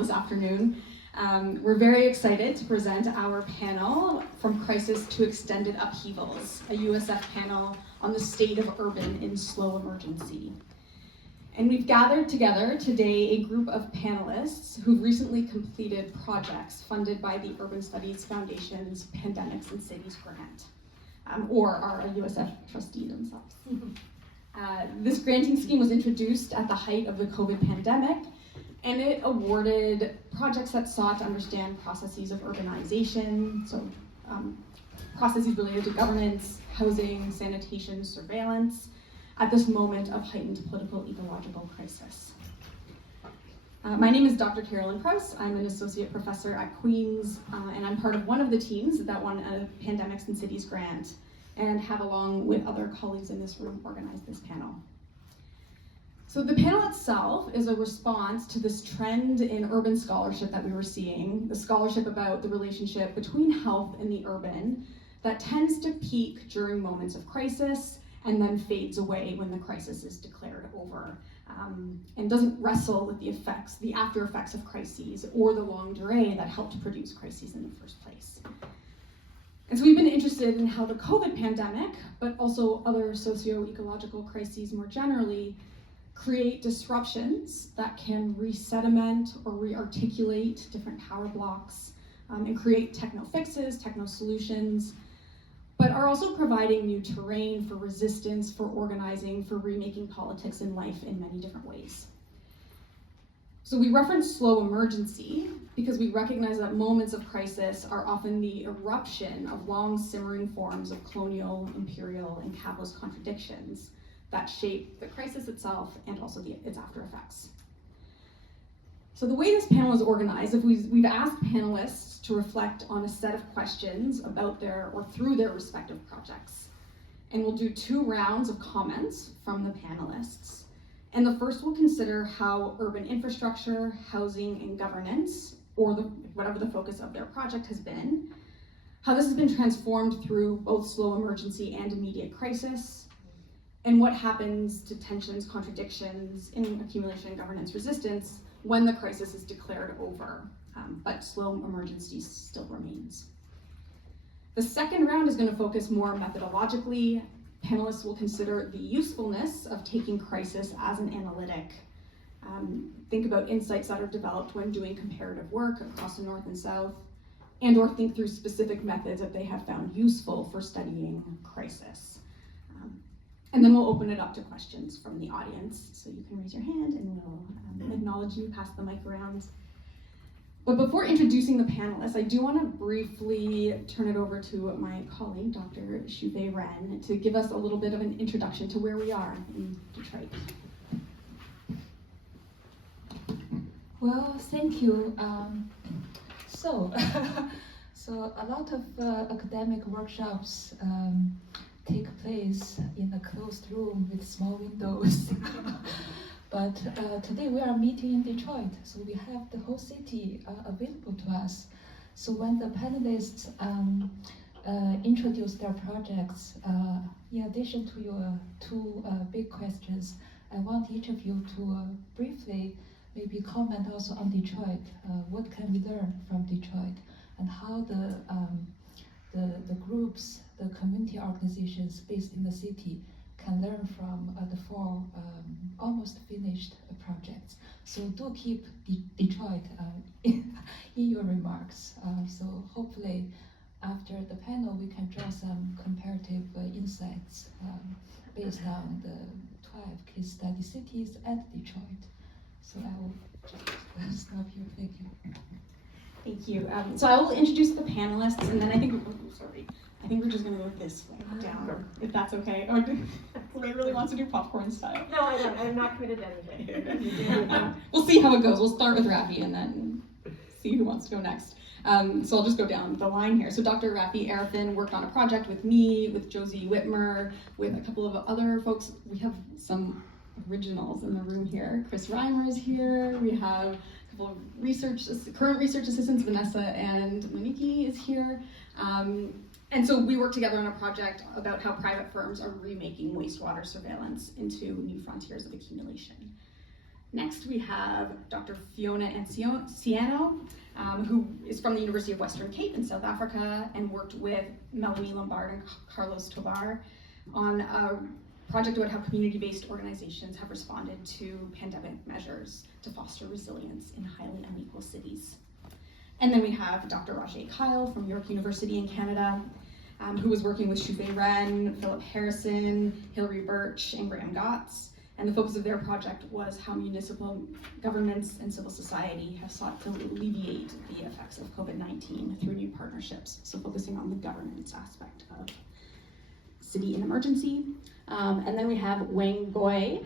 this afternoon. We're very excited to present our panel, From Crisis to Extended Upheavals, a USF panel on the state of urban in slow emergency. And we've gathered together today a group of panelists who've recently completed projects funded by the Urban Studies Foundation's Pandemics and Cities grant, or are a USF trustee themselves. This granting scheme was introduced at the height of the COVID pandemic, and it awarded projects that sought to understand processes of urbanization, so processes related to governance, housing, sanitation, surveillance, at this moment of heightened political ecological crisis. My name is Dr. Carolyn Krause. I'm an associate professor at Queen's, and I'm part of one of the teams that won a Pandemics and Cities grant, and have, along with other colleagues in this room, organized this panel. So the panel itself is a response to this trend in urban scholarship that we were seeing, the scholarship about the relationship between health and the urban that tends to peak during moments of crisis and then fades away when the crisis is declared over, and doesn't wrestle with the after effects of crises or the longue durée that helped produce crises in the first place. And so we've been interested in how the COVID pandemic, but also other socio-ecological crises more generally, create disruptions that can resediment or re-articulate different power blocks, and create techno-fixes, techno-solutions, but are also providing new terrain for resistance, for organizing, for remaking politics and life in many different ways. So we reference slow emergency because we recognize that moments of crisis are often the eruption of long simmering forms of colonial, imperial, and capitalist contradictions that shape the crisis itself and also its after effects. So the way this panel is organized, we've asked panelists to reflect on a set of questions about their or through their respective projects. And we'll do 2 rounds of comments from the panelists. And the first will consider how urban infrastructure, housing, and governance, or whatever the focus of their project has been, how this has been transformed through both slow emergency and immediate crisis, and what happens to tensions, contradictions in accumulation and governance resistance when the crisis is declared over, but slow emergency still remains. The second round is going to focus more methodologically. Panelists will consider the usefulness of taking crisis as an analytic. Think about insights that are developed when doing comparative work across the North and South, and or think through specific methods that they have found useful for studying crisis. And then we'll open it up to questions from the audience. So you can raise your hand and we'll acknowledge you, pass the mic around. But before introducing the panelists, I do want to briefly turn it over to my colleague, Dr. Shuve Ren, to give us a little bit of an introduction to where we are in Detroit. Well, thank you. So a lot of academic workshops take place in a closed room with small windows. But today we are meeting in Detroit, so we have the whole city available to us. So when the panelists introduce their projects, in addition to your 2 big questions, I want each of you to briefly maybe comment also on Detroit. What can we learn from Detroit, and how the groups, the community organizations based in the city can learn from the 4 almost finished projects. So do keep Detroit in your remarks. So hopefully after the panel we can draw some comparative insights based on the 12 case study cities and Detroit. So I will just stop here. Thank you. Thank you. So I will introduce the panelists, and then I think we're just going to go this way down, if that's okay. Or Ray really wants to do popcorn style. No, I don't. I'm not committed to anything. We'll see how it goes. We'll start with Rafi and then see who wants to go next. So I'll just go down the line here. So Dr. Rafi Arefin worked on a project with me, with Josie Whitmer, with a couple of other folks. We have some originals in the room here. Chris Reimer is here. We have a couple of current research assistants, Vanessa and Moniki is here. And so we work together on a project about how private firms are remaking wastewater surveillance into new frontiers of accumulation. Next, we have Dr. Fiona Enciano, who is from the University of Western Cape in South Africa and worked with Melanie Lombard and Carlos Tobar on a project about how community-based organizations have responded to pandemic measures to foster resilience in highly unequal cities. And then we have Dr. Rajay Kyle from York University in Canada, who was working with Shufe Ren, Philip Harrison, Hilary Birch, and Graham Gotts. And the focus of their project was how municipal governments and civil society have sought to alleviate the effects of COVID-19 through new partnerships. So focusing on the governance aspect of city in emergency. And then we have Wang Goi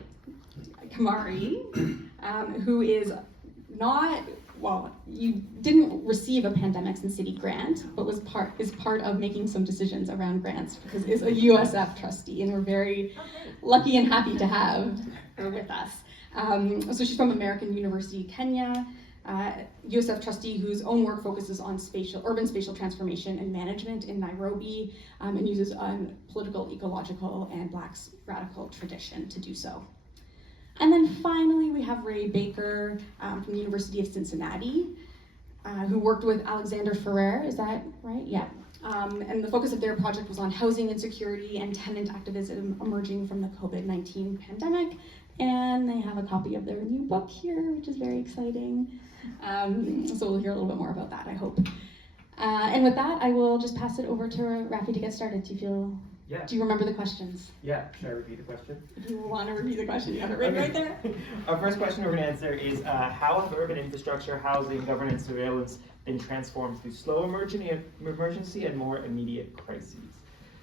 Kamari, who is not, well, you didn't receive a Pandemics in City grant, but is part of making some decisions around grants because is a USF trustee, and we're very lucky and happy to have her with us. So she's from American University, Kenya, USF trustee whose own work focuses on urban spatial transformation and management in Nairobi, and uses a political, ecological, and Black radical tradition to do so. And then finally, we have Ray Baker from the University of Cincinnati, who worked with Alexander Ferrer, is that right? Yeah. And the focus of their project was on housing insecurity and tenant activism emerging from the COVID-19 pandemic. And they have a copy of their new book here, which is very exciting. So we'll hear a little bit more about that, I hope. And with that, I will just pass it over to Rafi to get started. Do you remember the questions? Yeah, should I repeat the question? If you want to repeat the question, you have it right there. Our first question we're going to answer is how have urban infrastructure, housing, governance, surveillance been transformed through slow emergency and more immediate crises?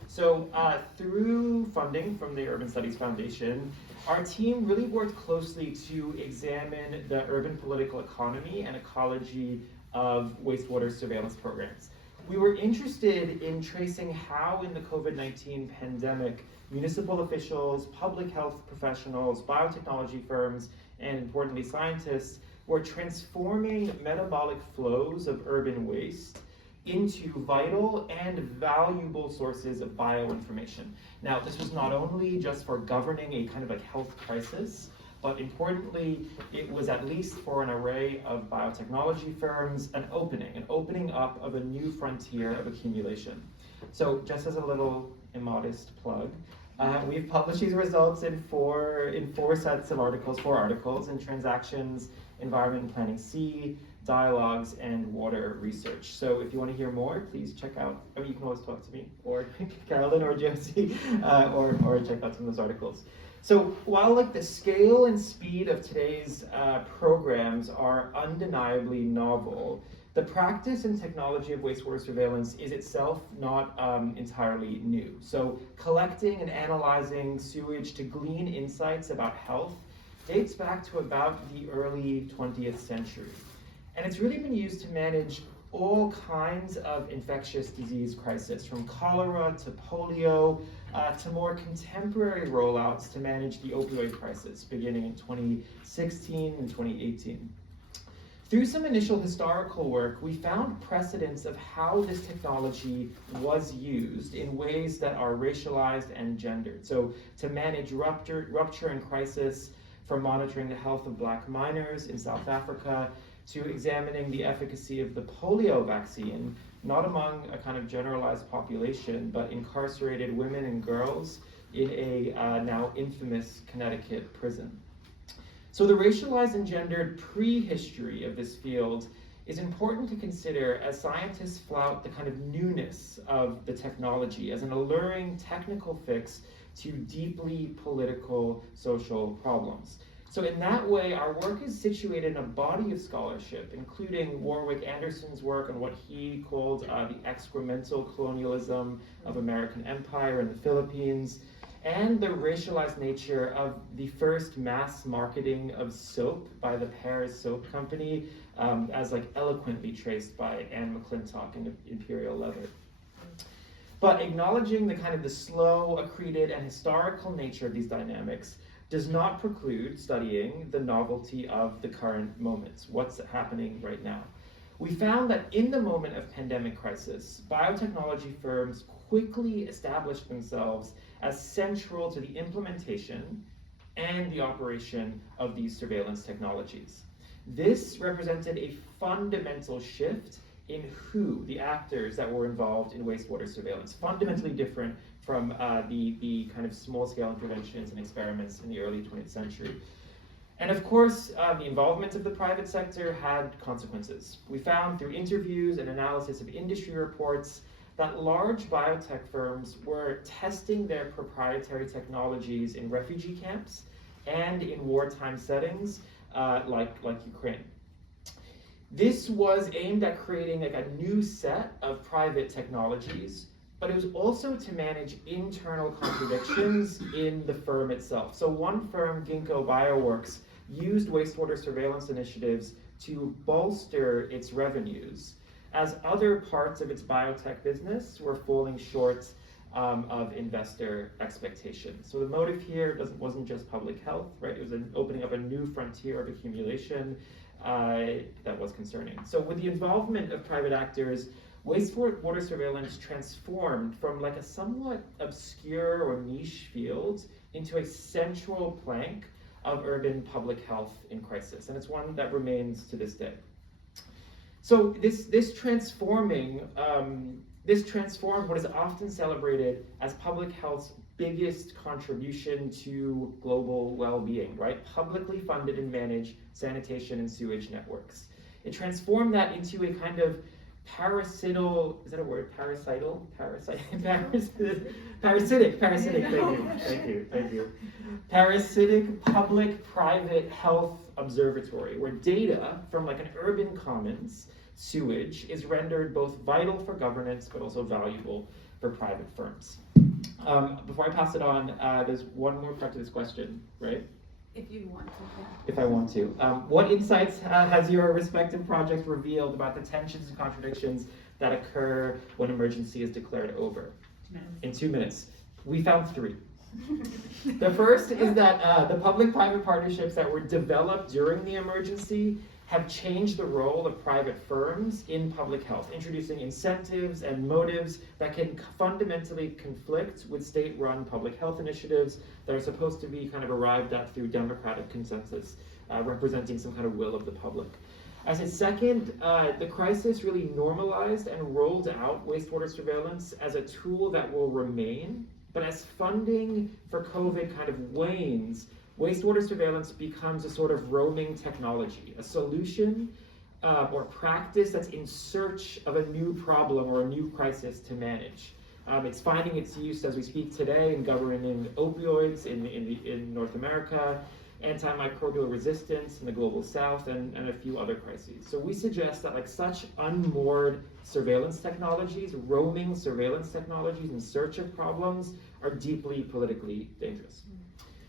So through funding from the Urban Studies Foundation, our team really worked closely to examine the urban political economy and ecology of wastewater surveillance programs. We were interested in tracing how in the COVID-19 pandemic, municipal officials, public health professionals, biotechnology firms, and importantly scientists were transforming metabolic flows of urban waste into vital and valuable sources of bioinformation. Now, this was not only just for governing a kind of like health crisis, but importantly, it was at least for an array of biotechnology firms, an opening up of a new frontier of accumulation. So just as a little immodest plug, we've published these results in four sets of articles, 4 articles in Transactions, Environment and Planning C, Dialogues, and Water Research. So if you want to hear more, please check out, you can always talk to me, or Carolyn or Josie, or check out some of those articles. So while the scale and speed of today's programs are undeniably novel, the practice and technology of wastewater surveillance is itself not entirely new. So collecting and analyzing sewage to glean insights about health dates back to about the early 20th century. And it's really been used to manage all kinds of infectious disease crises, from cholera to polio, to more contemporary rollouts to manage the opioid crisis beginning in 2016 and 2018. Through some initial historical work, we found precedents of how this technology was used in ways that are racialized and gendered. So to manage rupture and crisis, from monitoring the health of Black minors in South Africa, to examining the efficacy of the polio vaccine, not among a kind of generalized population, but incarcerated women and girls in a now infamous Connecticut prison. So the racialized and gendered prehistory of this field is important to consider as scientists flout the kind of newness of the technology as an alluring technical fix to deeply political social problems. So in that way, our work is situated in a body of scholarship, including Warwick Anderson's work on what he called the excremental colonialism of American empire in the Philippines, and the racialized nature of the first mass marketing of soap by the Paris Soap Company, as eloquently traced by Anne McClintock in Imperial Leather. But acknowledging the kind of the slow, accreted, and historical nature of these dynamics does not preclude studying the novelty of the current moments, what's happening right now. We found that in the moment of pandemic crisis, biotechnology firms quickly established themselves as central to the implementation and the operation of these surveillance technologies. This represented a fundamental shift in who the actors that were involved in wastewater surveillance, fundamentally different from the kind of small-scale interventions and experiments in the early 20th century. And of course, the involvement of the private sector had consequences. We found through interviews and analysis of industry reports that large biotech firms were testing their proprietary technologies in refugee camps and in wartime settings like Ukraine. This was aimed at creating like a new set of private technologies, but it was also to manage internal contradictions in the firm itself. So one firm, Ginkgo Bioworks, used wastewater surveillance initiatives to bolster its revenues, as other parts of its biotech business were falling short of investor expectations. So the motive here wasn't just public health, right? It was an opening up a new frontier of accumulation that was concerning. So with the involvement of private actors, wastewater surveillance transformed from like a somewhat obscure or niche field into a central plank of urban public health in crisis, and it's one that remains to this day. So this transformed what is often celebrated as public health's biggest contribution to global well-being, right? Publicly funded and managed sanitation and sewage networks. It transformed that into a kind of parasital, is that a word? Parasitic, thank you. Parasitic public-private health observatory, where data from like an urban commons sewage is rendered both vital for governance, but also valuable for private firms. Before I pass it on, there's one more part to this question, right? If you want to, yeah. If I want to. What insights has your respective project revealed about the tensions and contradictions that occur when emergency is declared over? In 2 minutes. We found 3. The first is that the public-private partnerships that were developed during the emergency have changed the role of private firms in public health, introducing incentives and motives that can fundamentally conflict with state-run public health initiatives that are supposed to be kind of arrived at through democratic consensus, representing some kind of will of the public. As a second, the crisis really normalized and rolled out wastewater surveillance as a tool that will remain, but as funding for COVID kind of wanes, wastewater surveillance becomes a sort of roaming technology, a solution or practice that's in search of a new problem or a new crisis to manage. It's finding its use as we speak today in governing opioids in North America, antimicrobial resistance in the global south, and a few other crises. So we suggest that like such unmoored surveillance technologies, roaming surveillance technologies in search of problems, are deeply politically dangerous.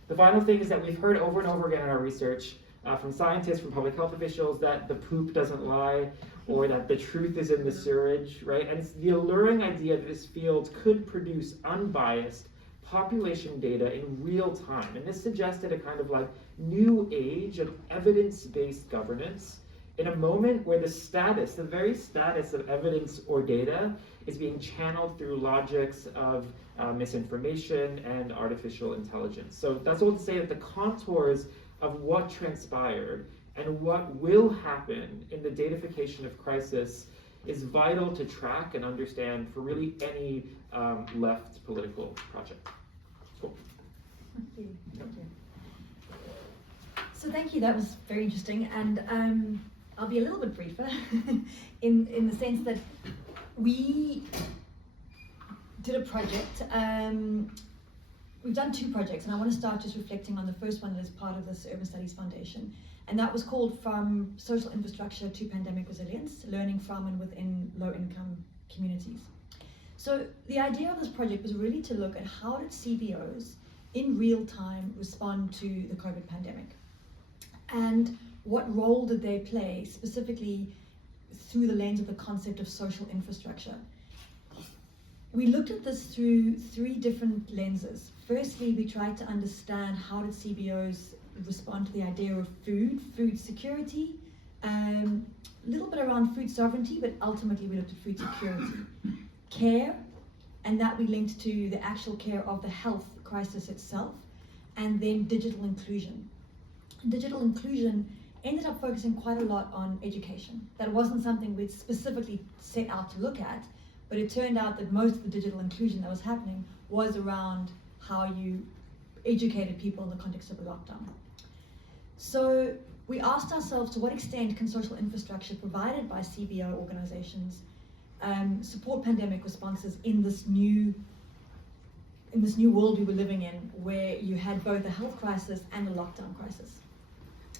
The final thing is that we've heard over and over again in our research from scientists, from public health officials, that the poop doesn't lie, or that the truth is in the sewage, right? And it's the alluring idea that this field could produce unbiased population data in real time. And this suggested a kind of like new age of evidence-based governance in a moment where the very status of evidence or data is being channeled through logics of misinformation and artificial intelligence. So that's all to say that the contours of what transpired and what will happen in the datification of crisis is vital to track and understand for really any left political project. Cool. Thank you. Thank you. So thank you, that was very interesting, and I'll be a little bit briefer in the sense that we did a project. We've done 2 projects, and I want to start just reflecting on the first one that is part of this Urban Studies Foundation, and that was called From Social Infrastructure to Pandemic Resilience, Learning from and Within Low-Income Communities. So the idea of this project was really to look at how did CBOs in real time respond to the COVID pandemic, and what role did they play specifically through the lens of the concept of social infrastructure. We looked at this through 3 different lenses. Firstly, we tried to understand how did CBOs respond to the idea of food security, a little bit around food sovereignty, but ultimately we looked at food security. Care, and that we linked to the actual care of the health crisis itself, and then digital inclusion. Digital inclusion ended up focusing quite a lot on education. That wasn't something we'd specifically set out to look at, but it turned out that most of the digital inclusion that was happening was around how you educated people in the context of a lockdown. So we asked ourselves, to what extent can social infrastructure provided by CBO organizations support pandemic responses in this new world we were living in, where you had both a health crisis and a lockdown crisis?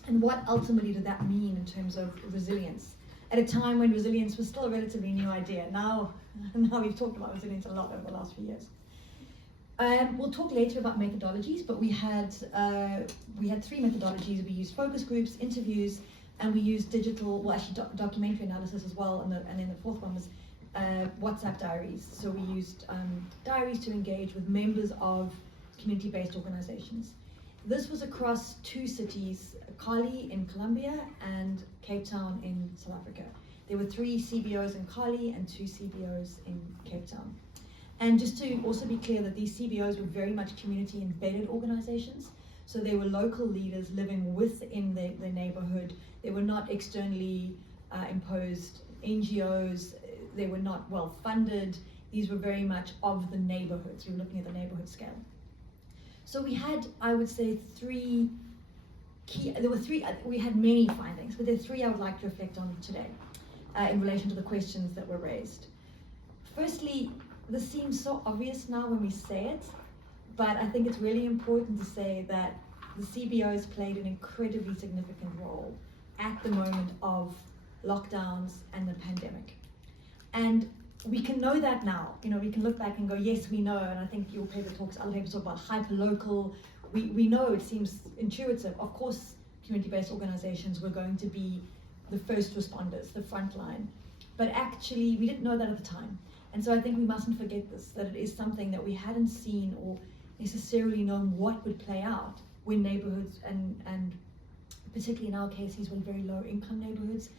And what ultimately did that mean in terms of resilience? At a time when resilience was still a relatively new idea. Now we've talked about resilience a lot over the last few years. We'll talk later about methodologies, but we had 3 methodologies. We used focus groups, interviews, and we used documentary analysis as well. And then the fourth one was WhatsApp diaries. So we used diaries to engage with members of community-based organizations. This was across 2 cities, Cali in Colombia and Cape Town in South Africa. There were 3 CBOs in Cali and 2 CBOs in Cape Town. And just to also be clear that these CBOs were very much community-embedded organizations. So they were local leaders living within their neighborhood. They were not externally imposed NGOs. They were not well funded. These were very much of the neighborhoods. We were looking at the neighborhood scale. So we had, I would say, 3 key, we had many findings, but there are 3 I would like to reflect on today in relation to the questions that were raised. Firstly, this seems so obvious now when we say it, but I think it's really important to say that the CBOs played an incredibly significant role at the moment of lockdowns and the pandemic. And we can know that now. You know, we can look back and go, yes, we know. And I think your paper talks, other papers talk about hyper-local. We know, it seems intuitive. Of course, community-based organizations were going to be the first responders, the front line. But actually, we didn't know that at the time. And so I think we mustn't forget this, that it is something that we hadn't seen or necessarily known what would play out when neighborhoods, and particularly in our case, these were very low income neighborhoods,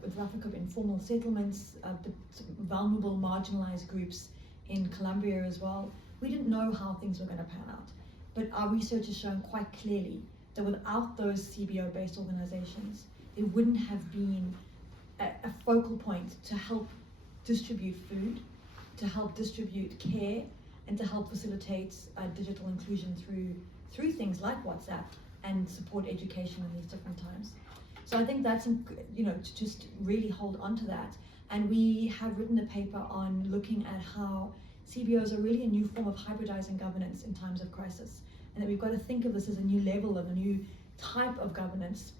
with lack of informal settlements, vulnerable, marginalized groups in Colombia as well. We didn't know how things were going to pan out. But our research has shown quite clearly that without those CBO-based organizations, there wouldn't have been a focal point to help distribute food, to help distribute care, and to help facilitate digital inclusion through things like WhatsApp and support education in these different times. So I think that's, to just really hold on to that. And we have written a paper on looking at how CBOs are really a new form of hybridizing governance in times of crisis. And that we've got to think of this as a new level of a new type of governance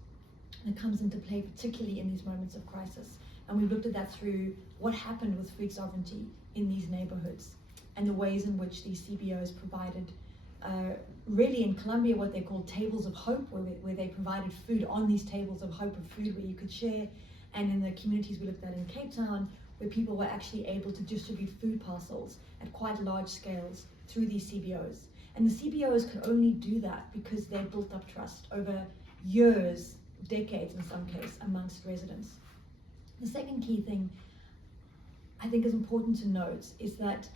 that comes into play, particularly in these moments of crisis. And we've looked at that through what happened with food sovereignty in these neighborhoods and the ways in which these CBOs provided, really in Colombia, what they called tables of hope, where they provided food on these tables of hope of food where you could share. And in the communities we looked at in Cape Town, where people were actually able to distribute food parcels at quite large scales through these CBOs. And the CBOs could only do that because they built up trust over years, decades in some case, amongst residents. The second key thing I think is important to note is that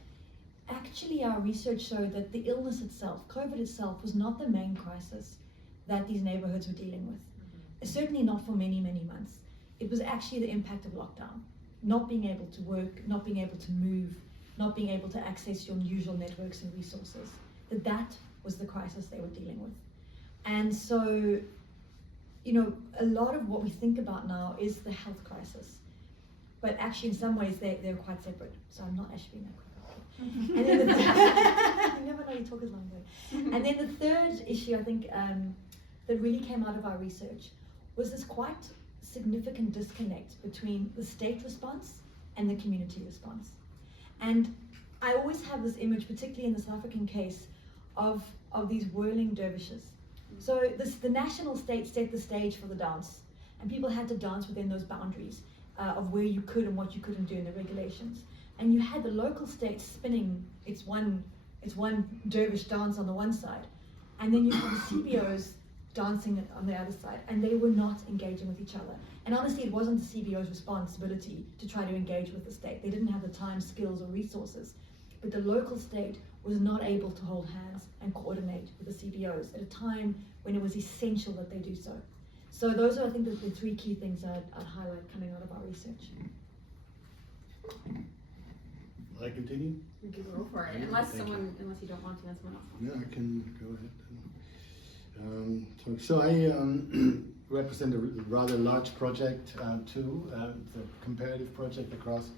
actually our research showed that the illness itself, COVID itself, was not the main crisis that these neighborhoods were dealing with. Certainly not for many, many months. It was actually the impact of lockdown. Not being able to work, not being able to move, not being able to access your usual networks and resources. That was the crisis they were dealing with. And so, a lot of what we think about now is the health crisis. But actually, in some ways, they're quite separate. So I'm not actually being that quick. And then you never know, you talk as long as I. And then the third issue, I think, that really came out of our research was this quite significant disconnect between the state response and the community response. And I always have this image, particularly in the South African case, of these whirling dervishes. So the national state set the stage for the dance, and people had to dance within those boundaries of where you could and what you couldn't do in the regulations. And you had the local state spinning its one dervish dance on the one side, and then you had the CBOs dancing on the other side, and they were not engaging with each other. And honestly, it wasn't the CBO's responsibility to try to engage with the state. They didn't have the time, skills, or resources. But the local state was not able to hold hands and coordinate with the CBOs at a time when it was essential that they do so. So those are, I think, the three key things I'd highlight coming out of our research. I continue? You can go for it, Yeah, unless thank unless you don't want to, then someone else. Yeah, I can go ahead. So I represent a rather large project too. It's a comparative project across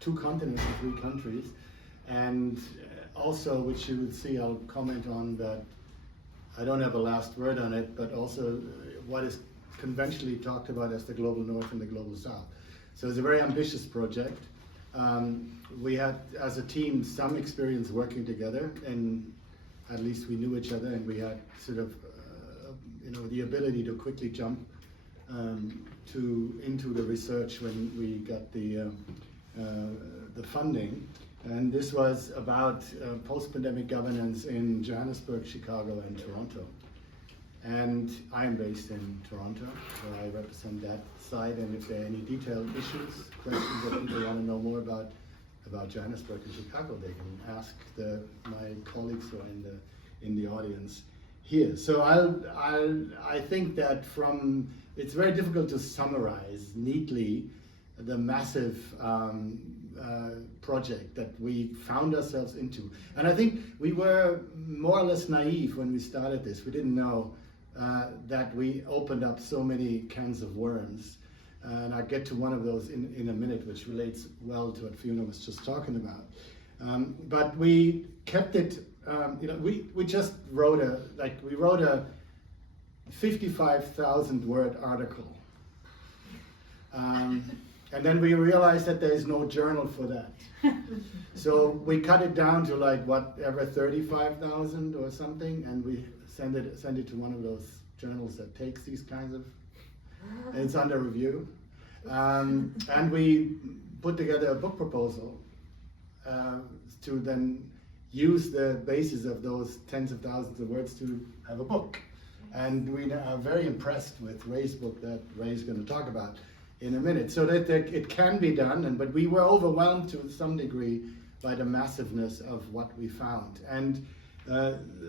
2 continents and 3 countries. And also, which you would see, I'll comment on that. I don't have a last word on it, but also what is conventionally talked about as the global north and the global south. So it's a very ambitious project. We had, as a team, some experience working together, and at least we knew each other, and we had sort of, the ability to quickly jump into the research when we got the funding. And this was about post-pandemic governance in Johannesburg, Chicago, and Toronto. And I am based in Toronto, so I represent that side. And if there are any detailed issues, questions that people want to know more about Johannesburg and Chicago, they can ask my colleagues who are in the audience here. So I think that it's very difficult to summarize neatly the massive project that we found ourselves into. And I think we were more or less naive when we started this. We didn't know that we opened up so many cans of worms. And I'll get to one of those in a minute, which relates well to what Fiona was just talking about. But we kept it, we just wrote a 55,000 word article. And then we realized that there is no journal for that. So we cut it down to like whatever 35,000 or something, and we send it to one of those journals that takes these kinds of, and it's under review. And we put together a book proposal to then use the basis of those tens of thousands of words to have a book. And we are very impressed with Ray's book that Ray's going to talk about in a minute. So that it can be done, but we were overwhelmed to some degree by the massiveness of what we found. And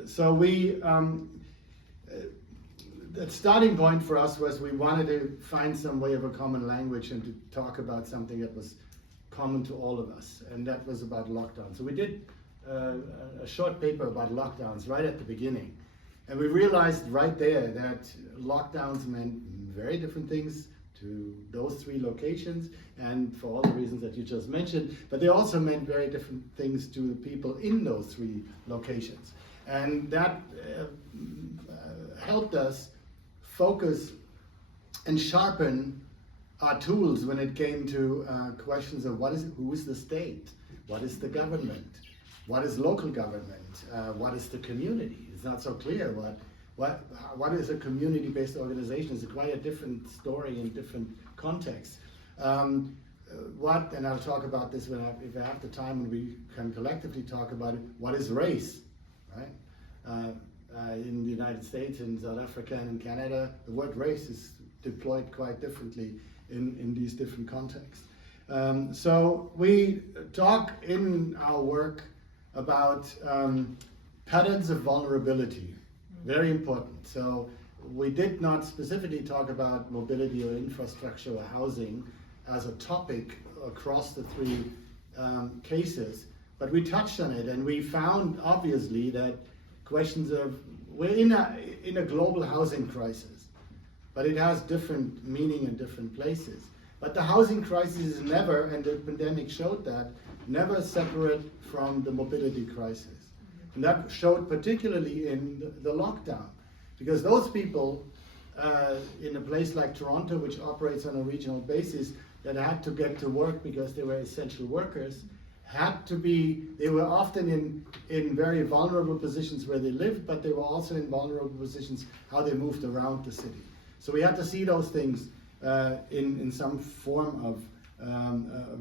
so the starting point for us was we wanted to find some way of a common language and to talk about something that was common to all of us, and that was about lockdown. So we did a short paper about lockdowns right at the beginning, and we realized right there that lockdowns meant very different things to those 3 locations, and for all the reasons that you just mentioned, but they also meant very different things to the people in those 3 locations. And that helped us focus and sharpen our tools when it came to questions of who is the state, what is the government, what is local government, what is the community. It's not so clear what is a community-based organization. It's quite a different story in different contexts. And I'll talk about this if I have the time, when we can collectively talk about it, what is race, right? In the United States, in South Africa, and in Canada, the word race is deployed quite differently in these different contexts. So we talk in our work about patterns of vulnerability, very important. So we did not specifically talk about mobility or infrastructure or housing as a topic across the 3 cases, but we touched on it, and we found obviously that questions of, we're in a global housing crisis, but it has different meaning in different places. But the housing crisis is never, and the pandemic showed that, never separate from the mobility crisis. And that showed particularly in the lockdown, because those people in a place like Toronto, which operates on a regional basis, that had to get to work because they were essential workers, they were often in very vulnerable positions where they lived, but they were also in vulnerable positions how they moved around the city. So we had to see those things in some form of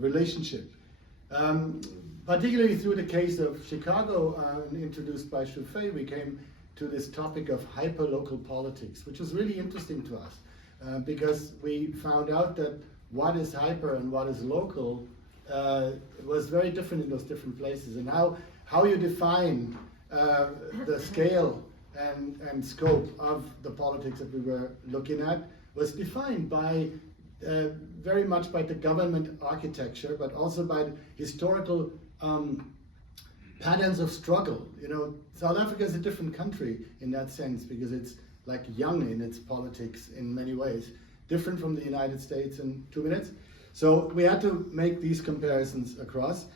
relationship. Particularly through the case of Chicago, introduced by Shufei, we came to this topic of hyper-local politics, which was really interesting to us, because we found out that what is hyper and what is local was very different in those different places, and how you define the scale and scope of the politics that we were looking at was defined by very much by the government architecture, but also by historical patterns of struggle. You know, South Africa is a different country in that sense because it's like young in its politics in many ways, different from the United States in 2 minutes. So we had to make these comparisons across.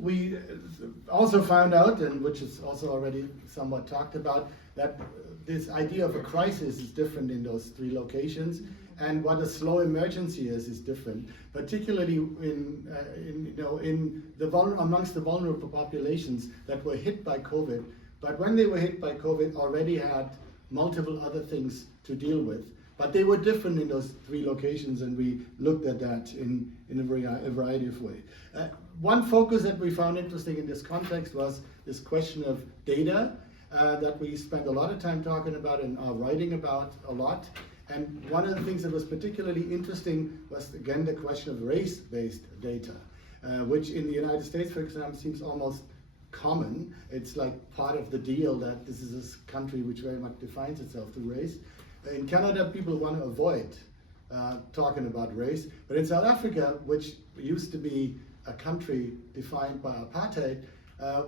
We also found out, and which is also already somewhat talked about, that this idea of a crisis is different in those 3 locations, and what a slow emergency is different, particularly amongst the vulnerable populations that were hit by COVID. But when they were hit by COVID, already had multiple other things to deal with. But they were different in those 3 locations, and we looked at that in a variety of ways. One focus that we found interesting in this context was this question of data that we spent a lot of time talking about and are writing about a lot. And one of the things that was particularly interesting was, again, the question of race-based data, which in the United States, for example, seems almost common. It's like part of the deal that this is a country which very much defines itself through race. In Canada, people want to avoid talking about race, but in South Africa, which used to be a country defined by apartheid,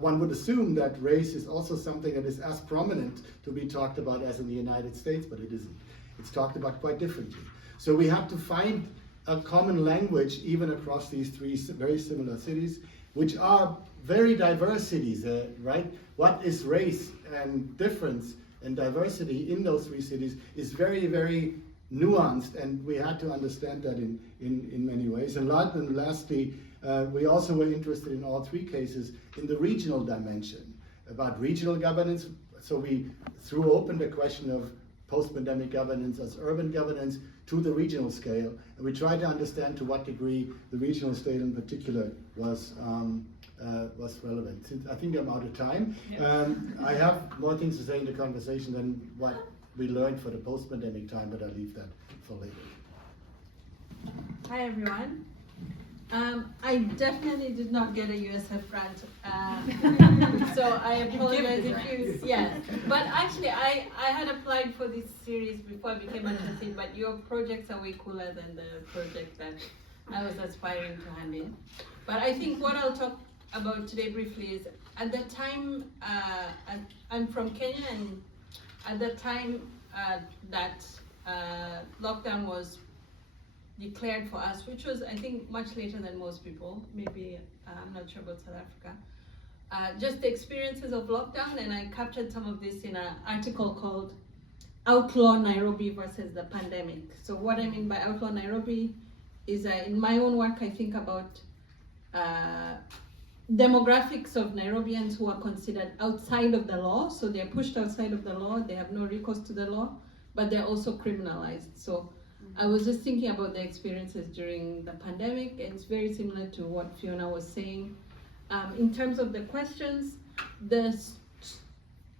one would assume that race is also something that is as prominent to be talked about as in the United States, but it isn't. It's talked about quite differently. So we have to find a common language even across these 3 very similar cities, which are very diverse cities, right? What is race and difference and diversity in those 3 cities is very, very nuanced, and we had to understand that in many ways. And lastly, we also were interested in all 3 cases in the regional dimension, about regional governance. So we threw open the question of post-pandemic governance as urban governance to the regional scale, and we tried to understand to what degree the regional scale in particular was relevant. I think I'm out of time. Yeah. I have more things to say in the conversation than what we learned for the post-pandemic time, but I'll leave that for later. Hi everyone. I definitely did not get a USF grant, so I apologize if you, yes. But actually I had applied for this series before I became a trustee, but your projects are way cooler than the project that I was aspiring to hand in. But I think what I'll talk about today briefly is, at the time, I'm from Kenya, and at the time that lockdown was declared for us, which was, I think, much later than most people, maybe, I'm not sure about South Africa, just the experiences of lockdown, and I captured some of this in an article called Outlaw Nairobi versus the Pandemic. So what I mean by Outlaw Nairobi is, in my own work, I think about demographics of Nairobians who are considered outside of the law. So they're pushed outside of the law, they have no recourse to the law, but they're also criminalized. So I was just thinking about the experiences during the pandemic, and it's very similar to what Fiona was saying. In terms of the questions,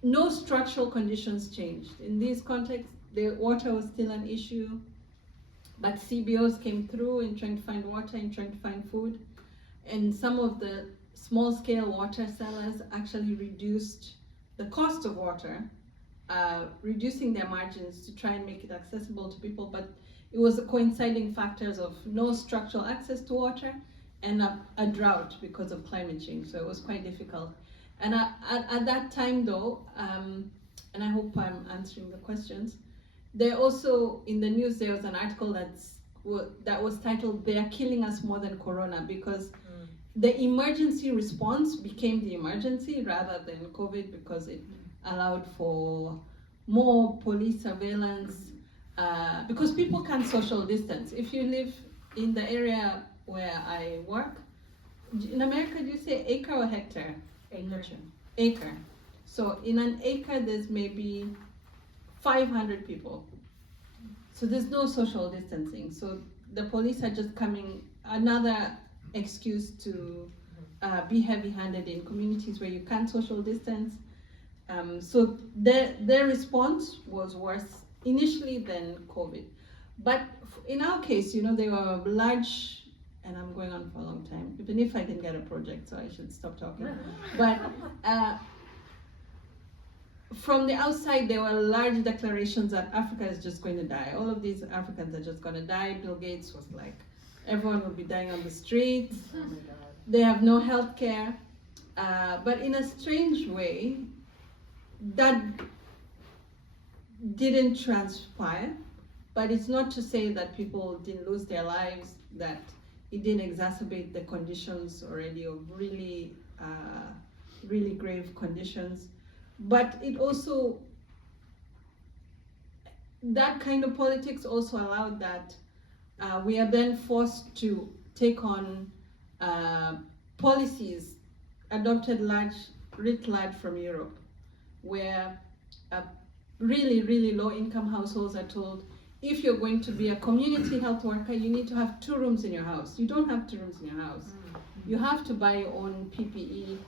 no structural conditions changed. In this context, the water was still an issue, but CBOs came through in trying to find water and trying to find food. And some of the small-scale water sellers actually reduced the cost of water, reducing their margins to try and make it accessible to people, but it was a coinciding factors of no structural access to water and a drought because of climate change, so it was quite difficult. And at that time though, and I hope I'm answering the questions, there also, in the news, there was an article that was titled, "They are killing us more than Corona," because the emergency response became the emergency rather than COVID, because it allowed for more police surveillance, because people can't social distance. If you live in the area where I work, in America, do you say acre or hectare? Acre. So in an acre, there's maybe 500 people. So there's no social distancing. So the police are just coming, another excuse to be heavy-handed in communities where you can't social distance. So their response was worse initially than COVID. But in our case, there were large and I'm going on for a long time, even if I can get a project, so I should stop talking. But from the outside, there were large declarations that Africa is just going to die. All of these Africans are just going to die. Bill Gates was like, everyone will be dying on the streets. Oh my God. They have no health care. But in a strange way, that didn't transpire. But it's not to say that people didn't lose their lives, that it didn't exacerbate the conditions already of really, really grave conditions. But it also, that kind of politics also allowed that we are then forced to take on policies adopted writ large from Europe, where really, really low income households are told, if you're going to be a community health worker, you need to have 2 rooms in your house. You don't have 2 rooms in your house. You have to buy your own PPE.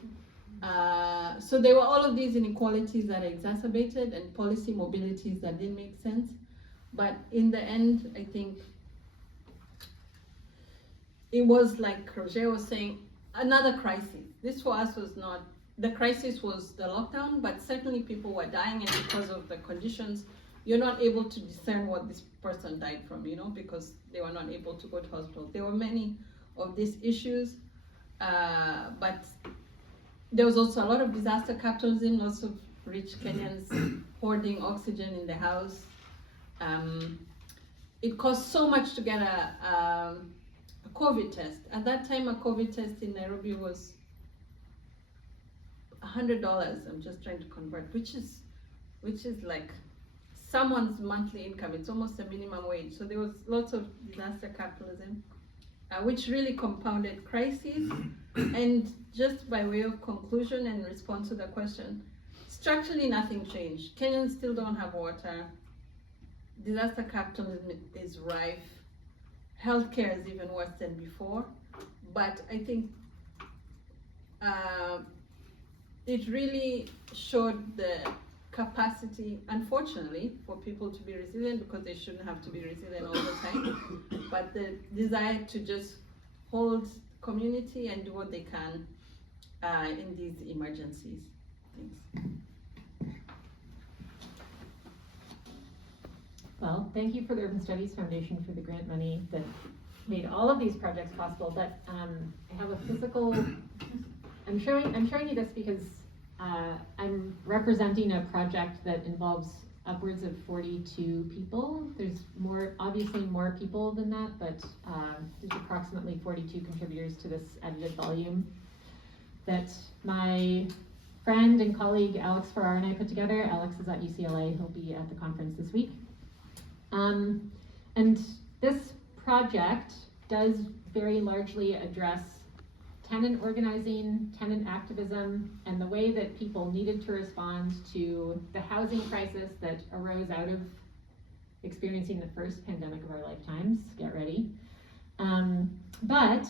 So there were all of these inequalities that are exacerbated and policy mobilities that didn't make sense. But in the end, I think it was like Roger was saying, another crisis. This for us was not, the crisis was the lockdown, but certainly people were dying, and because of the conditions, you're not able to discern what this person died from, you know, because they were not able to go to hospital. There were many of these issues, but there was also a lot of disaster capitalism, lots of rich Kenyans hoarding oxygen in the house. It cost so much to get a COVID test. At that time, a COVID test in Nairobi was $100. I'm just trying to convert, which is like someone's monthly income. It's almost a minimum wage. So there was lots of disaster capitalism, which really compounded crises. And just by way of conclusion and response to the question, structurally nothing changed. Kenyans still don't have water. Disaster capitalism is rife. Healthcare is even worse than before. But I think it really showed the capacity, unfortunately, for people to be resilient, because they shouldn't have to be resilient all the time, but the desire to just hold community and do what they can in these emergencies. Thanks. Well, thank you for the Urban Studies Foundation for the grant money that made all of these projects possible. But I have a physical. I'm showing you this because I'm representing a project that involves upwards of 42 people. There's obviously more people than that, but there's approximately 42 contributors to this edited volume that my friend and colleague Alex Farrar and I put together. Alex is at UCLA. He'll be at the conference this week. And this project does very largely address tenant organizing, tenant activism, and the way that people needed to respond to the housing crisis that arose out of experiencing the first pandemic of our lifetimes. Get ready. But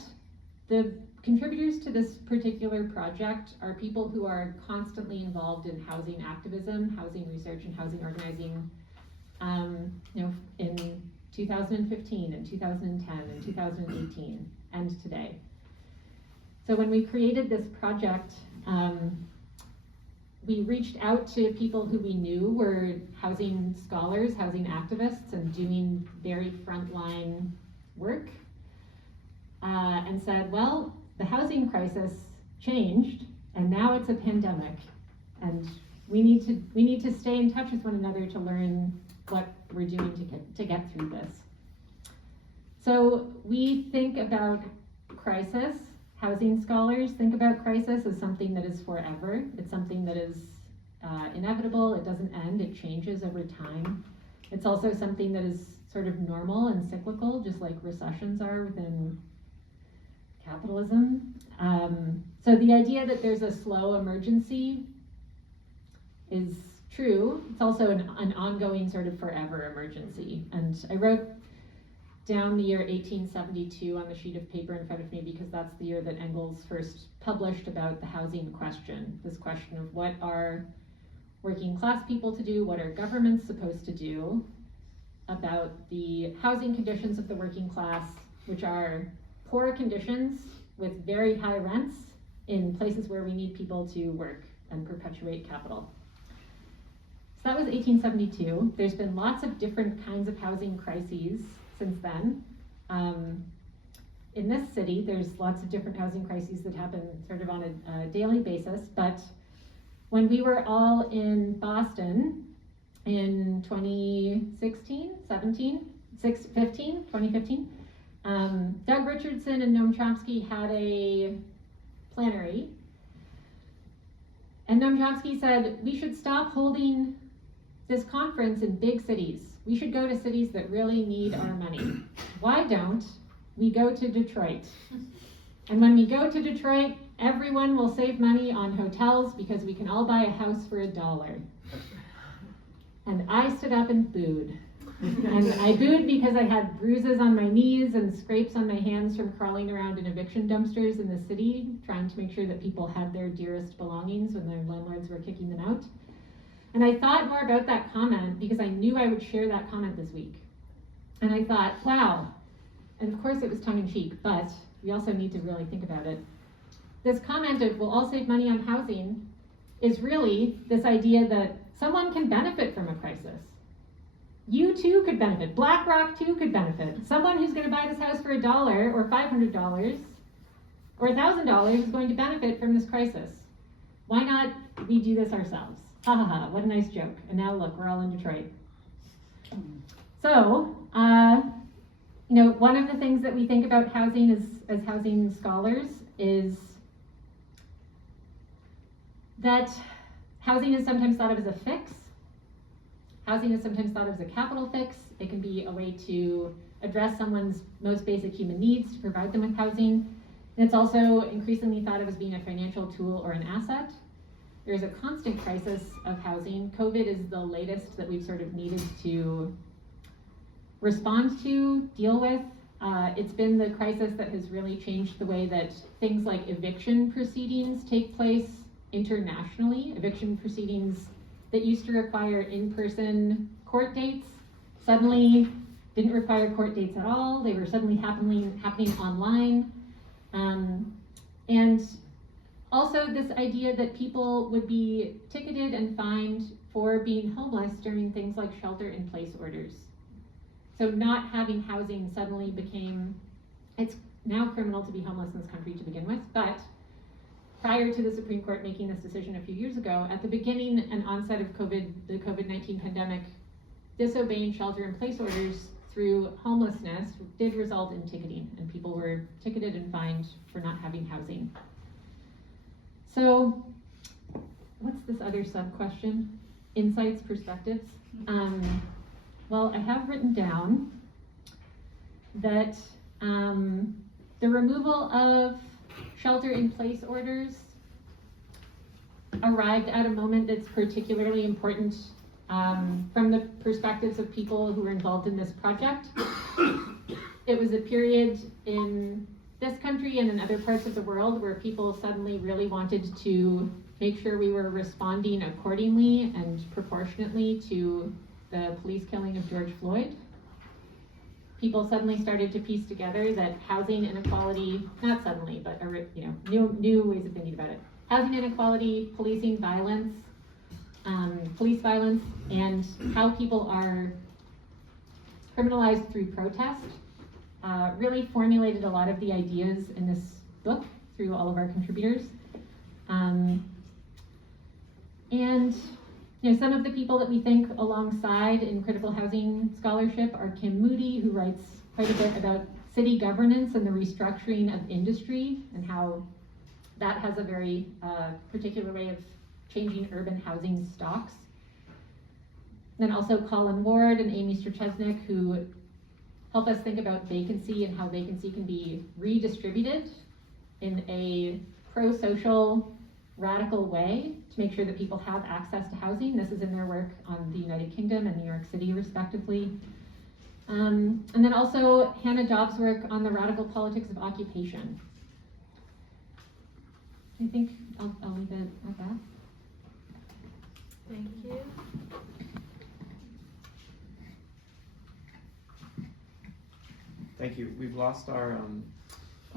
the contributors to this particular project are people who are constantly involved in housing activism, housing research, and housing organizing. In 2015 and 2010 and 2018 and today. So when we created this project, we reached out to people who we knew were housing scholars, housing activists, and doing very frontline work, and said, well, the housing crisis changed, and now it's a pandemic, and we need to stay in touch with one another to learn what we're doing to get through this. So we think about crisis, housing scholars think about crisis as something that is forever. It's something that is inevitable, it doesn't end, it changes over time. It's also something that is sort of normal and cyclical, just like recessions are within capitalism. So the idea that there's a slow emergency is true. It's also an ongoing sort of forever emergency. And I wrote down the year 1872 on the sheet of paper in front of me because that's the year that Engels first published about the housing question. This question of what are working class people to do, what are governments supposed to do about the housing conditions of the working class, which are poor conditions with very high rents in places where we need people to work and perpetuate capital. So that was 1872. There's been lots of different kinds of housing crises since then. In this city, there's lots of different housing crises that happen sort of on a daily basis, but when we were all in Boston in 2015, Doug Richardson and Noam Chomsky had a plenary, and Noam Chomsky said, we should stop holding this conference in big cities. We should go to cities that really need our money. Why don't we go to Detroit? And when we go to Detroit, everyone will save money on hotels because we can all buy a house for $1. And I stood up and booed. And I booed because I had bruises on my knees and scrapes on my hands from crawling around in eviction dumpsters in the city, trying to make sure that people had their dearest belongings when their landlords were kicking them out. And I thought more about that comment because I knew I would share that comment this week. And I thought, wow. And of course it was tongue in cheek, but we also need to really think about it. This comment of we'll all save money on housing is really this idea that someone can benefit from a crisis. You too could benefit. BlackRock too could benefit. Someone who's going to buy this house for $1 or $500 or $1,000 is going to benefit from this crisis. Why not we do this ourselves? Ha ha ha, what a nice joke. And now look, we're all in Detroit. So, one of the things that we think about housing as housing scholars is that housing is sometimes thought of as a fix. Housing is sometimes thought of as a capital fix. It can be a way to address someone's most basic human needs, to provide them with housing. And it's also increasingly thought of as being a financial tool or an asset. There's a constant crisis of housing. COVID is the latest that we've sort of needed to respond to, deal with. It's been the crisis that has really changed the way that things like eviction proceedings take place internationally. Eviction proceedings that used to require in-person court dates suddenly didn't require court dates at all. They were suddenly happening online. And also this idea that people would be ticketed and fined for being homeless during things like shelter-in-place orders. So not having housing suddenly became, it's now criminal to be homeless in this country to begin with, but prior to the Supreme Court making this decision a few years ago, at the beginning and onset of the COVID-19 pandemic, disobeying shelter-in-place orders through homelessness did result in ticketing, and people were ticketed and fined for not having housing. So, what's this other sub-question? Insights, perspectives. Well, I have written down that the removal of shelter-in-place orders arrived at a moment that's particularly important from the perspectives of people who were involved in this project. It was a period in this country and in other parts of the world where people suddenly really wanted to make sure we were responding accordingly and proportionately to the police killing of George Floyd. People suddenly started to piece together that housing inequality, not suddenly, but new ways of thinking about it. Housing inequality, policing violence, police violence, and how people are criminalized through protest really formulated a lot of the ideas in this book through all of our contributors. And some of the people that we think alongside in critical housing scholarship are Kim Moody, who writes quite a bit about city governance and the restructuring of industry and how that has a very particular way of changing urban housing stocks. Then also Colin Ward and Amy Strzesnik, who help us think about vacancy and how vacancy can be redistributed in a pro-social, radical way to make sure that people have access to housing. This is in their work on the United Kingdom and New York City, respectively. And then also Hannah Dobbs' work on the radical politics of occupation. I think I'll leave it at that. Thank you. Thank you. We've lost our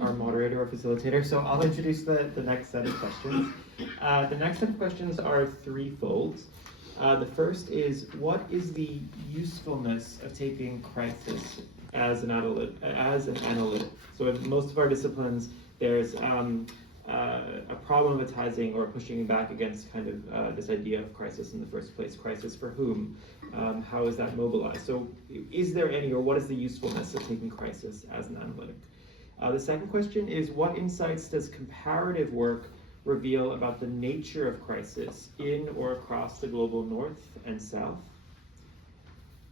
our moderator or facilitator. So I'll introduce the next set of questions. The next set of questions are threefold. The first is, what is the usefulness of taking crisis as an analytic? So in most of our disciplines, there's a problematizing or pushing back against kind of this idea of crisis in the first place. Crisis for whom? How is that mobilized? So is there any, or what is the usefulness of taking crisis as an analytic? The second question is, what insights does comparative work reveal about the nature of crisis in or across the global north and south?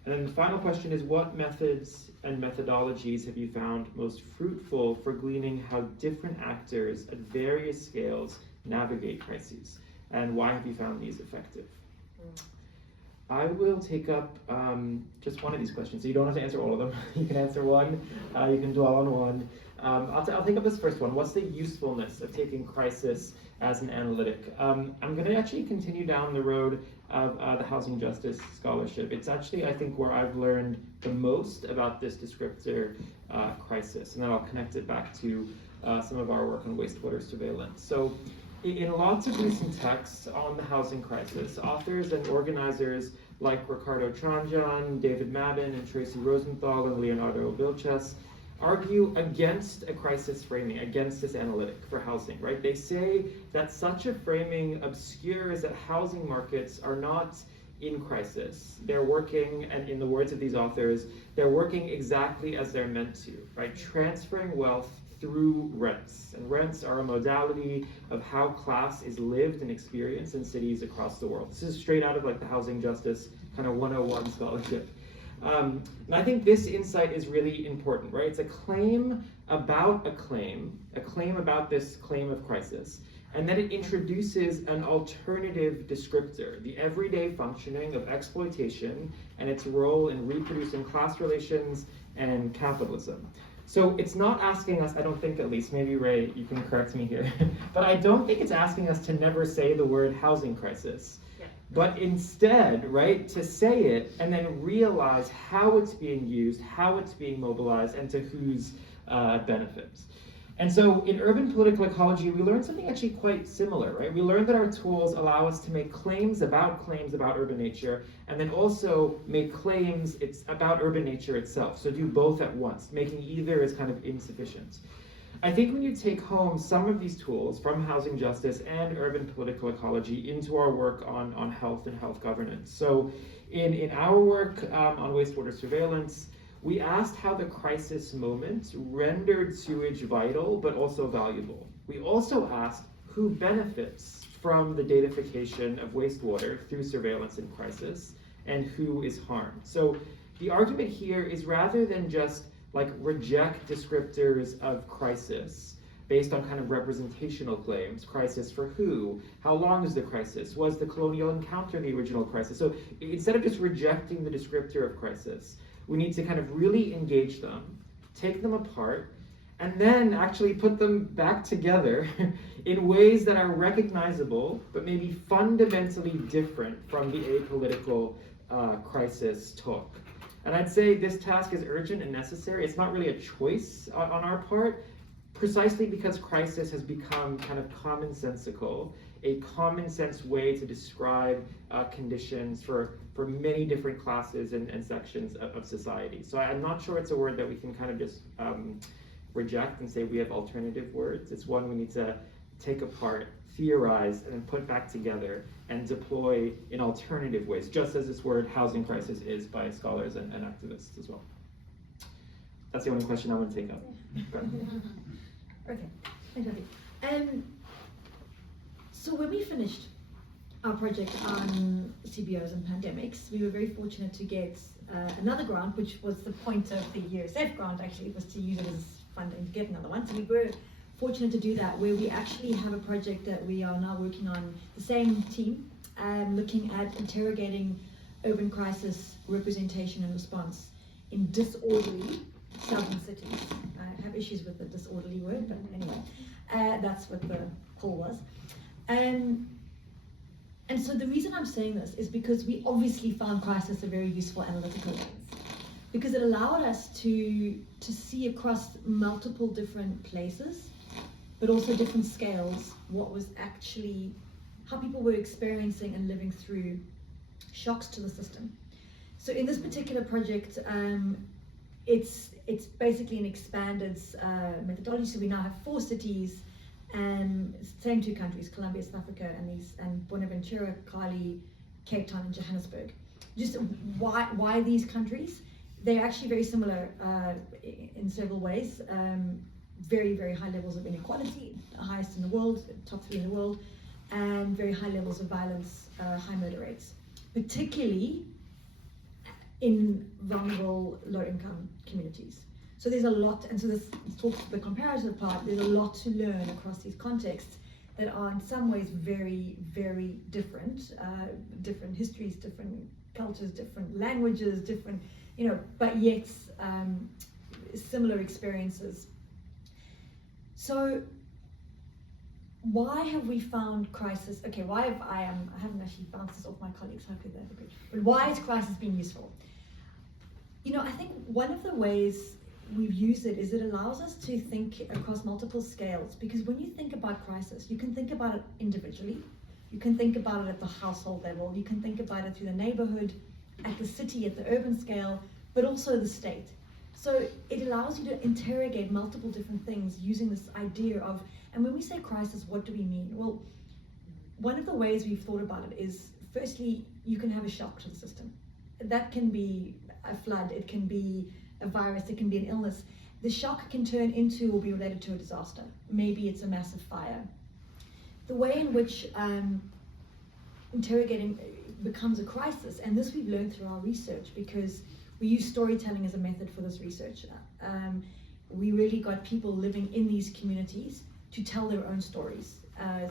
And then the final question is, what methods and methodologies have you found most fruitful for gleaning how different actors at various scales navigate crises? And why have you found these effective? I will take up just one of these questions, so you don't have to answer all of them. You can answer one, you can dwell on one. I'll take up this first one. What's the usefulness of taking crisis as an analytic? I'm going to actually continue down the road of the housing justice scholarship. It's actually, I think, where I've learned the most about this descriptor crisis, and then I'll connect it back to some of our work on wastewater surveillance. So in lots of recent texts on the housing crisis, authors and organizers like Ricardo Tranjan, David Madden, and Tracy Rosenthal, and Leonardo Vilches argue against a crisis framing, against this analytic for housing, right? They say that such a framing obscures that housing markets are not in crisis. They're working, and in the words of these authors, they're working exactly as they're meant to, right? Transferring wealth through rents. And rents are a modality of how class is lived and experienced in cities across the world. This is straight out of like the housing justice kind of 101 scholarship. And I think this insight is really important, right? It's a claim about a claim about this claim of crisis, and then it introduces an alternative descriptor, the everyday functioning of exploitation and its role in reproducing class relations and capitalism. So it's not asking us, I don't think at least, maybe Ray, you can correct me here, but I don't think it's asking us to never say the word housing crisis. But instead, right, to say it and then realize how it's being used, how it's being mobilized, and to whose benefits. And so in urban political ecology, we learned something actually quite similar, right? We learned that our tools allow us to make claims about urban nature, and then also make claims about urban nature itself. So do both at once. Making either is kind of insufficient. I think when you take home some of these tools from housing justice and urban political ecology into our work on health and health governance. So in our work on wastewater surveillance, we asked how the crisis moment rendered sewage vital but also valuable. We also asked who benefits from the datafication of wastewater through surveillance in crisis and who is harmed. So the argument here is, rather than just like reject descriptors of crisis based on kind of representational claims, crisis for who, how long is the crisis, was the colonial encounter the original crisis? So instead of just rejecting the descriptor of crisis, we need to kind of really engage them, take them apart, and then actually put them back together in ways that are recognizable, but maybe fundamentally different from the apolitical crisis talk. And I'd say this task is urgent and necessary. It's not really a choice on our part, precisely because crisis has become kind of commonsensical, a common sense way to describe conditions for many different classes and sections of society. So I'm not sure it's a word that we can kind of just reject and say we have alternative words. It's one we need to take apart, theorize, and then put back together and deploy in alternative ways, just as this word housing crisis is by scholars and activists as well. That's the only question I want to take up. Okay, thank you. So when we finished our project on CBOs and pandemics, we were very fortunate to get another grant, which was the point of the USF grant actually, was to use it as funding to get another one. So we were fortunate to do that, where we actually have a project that we are now working on, the same team, looking at interrogating urban crisis representation and response in disorderly southern cities. I have issues with the disorderly word, but anyway, that's what the call was. And so the reason I'm saying this is because we obviously found crisis a very useful analytical lens. because it allowed us to see across multiple different places, but also different scales, what was actually, how people were experiencing and living through shocks to the system. So in this particular project, it's basically an expanded methodology. So we now have 4 cities, same 2 countries, Colombia, South Africa, and Buenaventura, Cali, Cape Town, and Johannesburg. Just why these countries? They're actually very similar in several ways. Very, very high levels of inequality, highest in the world, top 3 in the world, and very high levels of violence, high murder rates, particularly in vulnerable low-income communities. So there's a lot, and so this talks to the comparative part, there's a lot to learn across these contexts that are in some ways very, very different, different histories, different cultures, different languages, different, but yet similar experiences. So why have we found crisis? Okay, why have I haven't actually bounced this off my colleagues, how could that be? But why has crisis been useful? I think one of the ways we've used it is it allows us to think across multiple scales, because when you think about crisis, you can think about it individually, you can think about it at the household level, you can think about it through the neighborhood, at the city, at the urban scale, but also the state. So it allows you to interrogate multiple different things using this idea of, and when we say crisis, what do we mean? Well, one of the ways we've thought about it is, firstly, you can have a shock to the system. That can be a flood, it can be a virus, it can be an illness. The shock can turn into or be related to a disaster. Maybe it's a massive fire. The way in which interrogating becomes a crisis, and this we've learned through our research, because we use storytelling as a method for this research. We really got people living in these communities to tell their own stories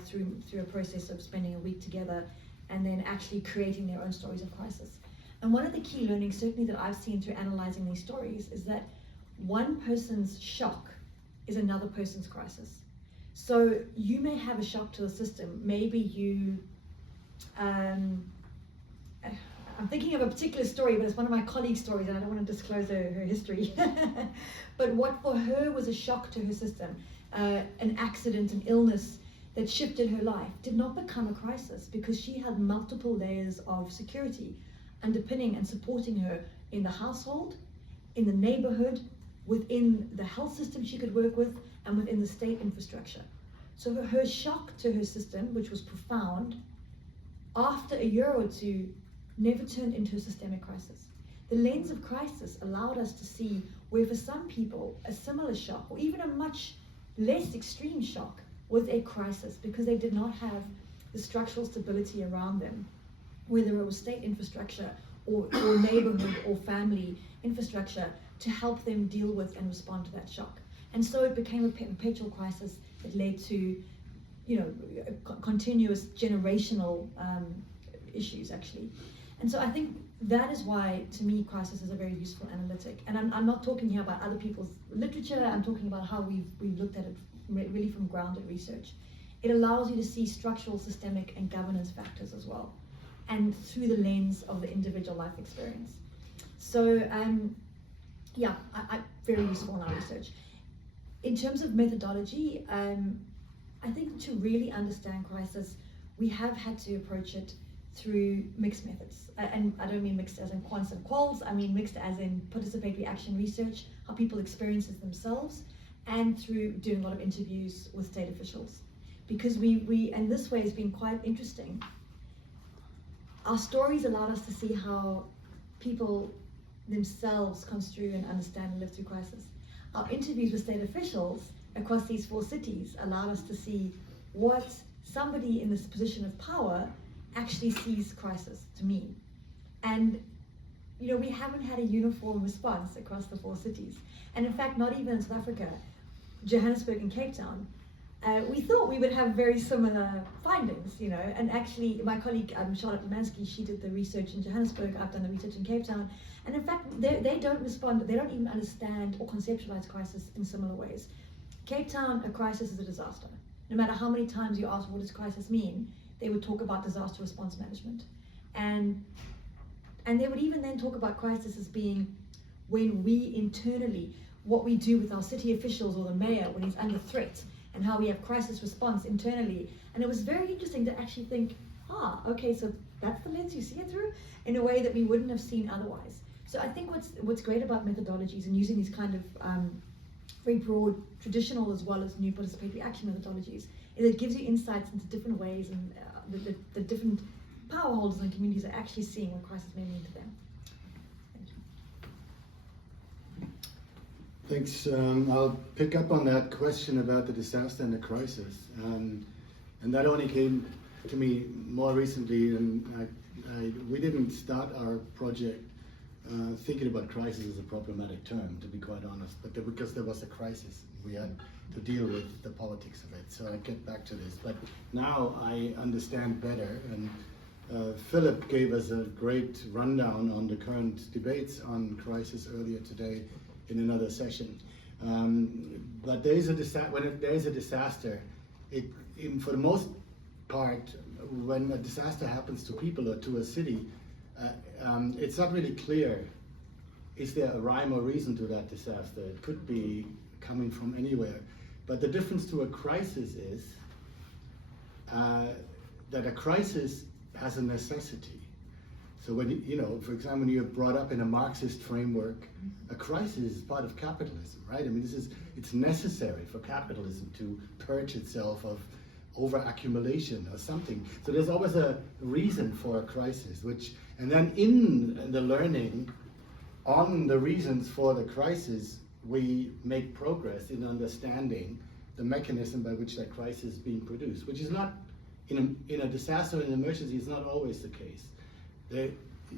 through a process of spending a week together and then actually creating their own stories of crisis. And one of the key learnings, certainly that I've seen through analyzing these stories, is that one person's shock is another person's crisis. So you may have a shock to the system. Maybe you, I'm thinking of a particular story, but it's one of my colleagues' stories, and I don't want to disclose her history. But what for her was a shock to her system, an accident, an illness that shifted her life, did not become a crisis because she had multiple layers of security underpinning and supporting her in the household, in the neighborhood, within the health system she could work with, and within the state infrastructure. So her shock to her system, which was profound, after a year or 2, never turned into a systemic crisis. The lens of crisis allowed us to see where for some people, a similar shock, or even a much less extreme shock, was a crisis because they did not have the structural stability around them, whether it was state infrastructure or neighborhood or family infrastructure, to help them deal with and respond to that shock. And so it became a perpetual crisis that led to, continuous generational issues, actually. And so I think that is why, to me, crisis is a very useful analytic. And I'm not talking here about other people's literature, I'm talking about how we've looked at it really from grounded research. It allows you to see structural, systemic, and governance factors as well, and through the lens of the individual life experience. So, very useful in our research. In terms of methodology, I think to really understand crisis, we have had to approach it through mixed methods. And I don't mean mixed as in quants and quals, I mean mixed as in participatory action research, how people experience it themselves, and through doing a lot of interviews with state officials. Because and this way has been quite interesting. Our stories allowed us to see how people themselves construe and understand and live through crisis. Our interviews with state officials across these 4 cities allowed us to see what somebody in this position of power actually sees crisis to mean. And we haven't had a uniform response across the 4 cities. And in fact, not even in South Africa, Johannesburg and Cape Town, we thought we would have very similar findings, and actually my colleague Charlotte Mansky, she did the research in Johannesburg, I've done the research in Cape Town, and in fact they don't respond, they don't even understand or conceptualize crisis in similar ways. Cape Town, a crisis is a disaster. No matter how many times you ask what does crisis mean, they would talk about disaster response management. And they would even then talk about crisis as being when we internally, what we do with our city officials or the mayor when he's under threat, and how we have crisis response internally. And it was very interesting to actually think, okay, so that's the lens you see it through, in a way that we wouldn't have seen otherwise. So I think what's great about methodologies and using these kind of very broad, traditional as well as new participatory action methodologies, is it gives you insights into different ways and the different power holders and communities are actually seeing what crisis may mean to them. Thanks. I'll pick up on that question about the disaster and the crisis. And that only came to me more recently, and we didn't start our project thinking about crisis as a problematic term, to be quite honest, but because there was a crisis, we had to deal with the politics of it. So I get back to this, but now I understand better, and Philip gave us a great rundown on the current debates on crisis earlier today in another session. But there is a when there is a disaster, for the most part, when a disaster happens to people or to a city, it's not really clear, is there a rhyme or reason to that disaster? It could be coming from anywhere. But the difference to a crisis is that a crisis has a necessity. So when, for example, when you're brought up in a Marxist framework, a crisis is part of capitalism, right? I mean, it's necessary for capitalism to purge itself of over-accumulation or something. So there's always a reason for a crisis, and then in the learning on the reasons for the crisis, we make progress in understanding the mechanism by which that crisis is being produced, which is not, in a disaster or an emergency, is not always the case.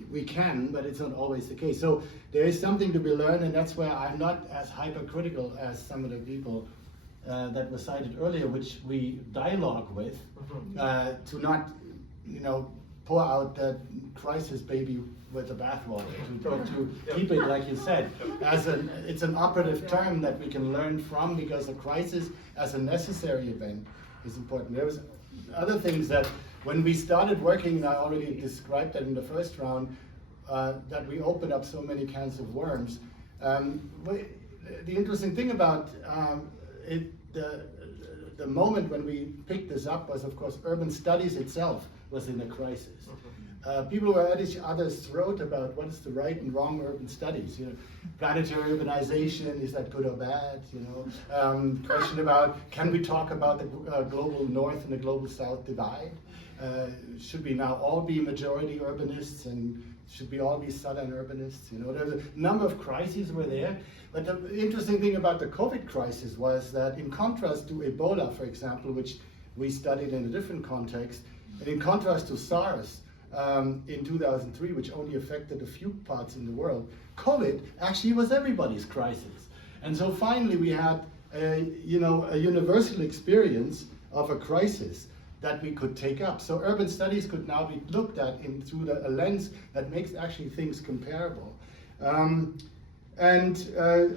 We can, but it's not always the case. So there is something to be learned, and that's where I'm not as hypercritical as some of the people that were cited earlier, which we dialogue with, to not, pour out that crisis baby with the bathwater, to keep it, like you said, it's an operative term that we can learn from, because a crisis as a necessary event is important. There was other things that when we started working, and I already described that in the first round, that we opened up so many cans of worms. The interesting thing about the moment when we picked this up was, of course, urban studies itself was in a crisis. People were at each other's throat about what is the right and wrong urban studies. Planetary urbanization, is that good or bad? Question about, can we talk about the global north and the global south divide? Should we now all be majority urbanists, and should we all be southern urbanists? There's a number of crises were there. But the interesting thing about the COVID crisis was that, in contrast to Ebola, for example, which we studied in a different context, and in contrast to SARS in 2003, which only affected a few parts in the world, COVID actually was everybody's crisis. And so finally we had a universal experience of a crisis that we could take up. So urban studies could now be looked at through a lens that makes actually things comparable. And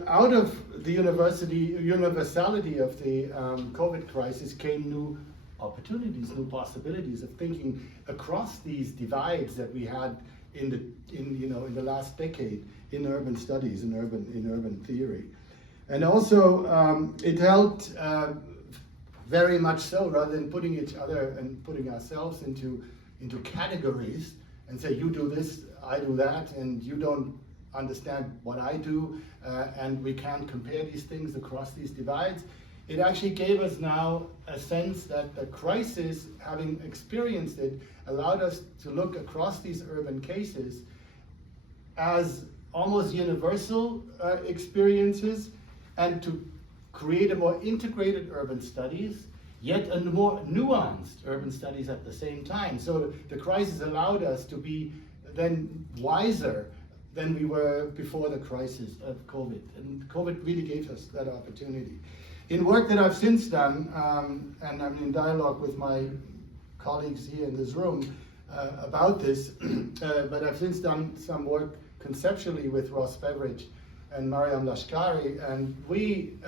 out of the universality of the COVID crisis came new opportunities, new possibilities of thinking across these divides that we had in the last decade in urban studies, in urban theory. And also it helped very much so, rather than putting each other and putting ourselves into categories and say, you do this, I do that, and you don't understand what I do, and we can't compare these things across these divides. It actually gave us now a sense that the crisis, having experienced it, allowed us to look across these urban cases as almost universal experiences, and to create a more integrated urban studies, yet a more nuanced urban studies at the same time. So the crisis allowed us to be then wiser than we were before the crisis of COVID. And COVID really gave us that opportunity. In work that I've since done, and I'm in dialogue with my colleagues here in this room about this, but I've since done some work conceptually with Ross Beveridge and Mariam Lashkari, and we,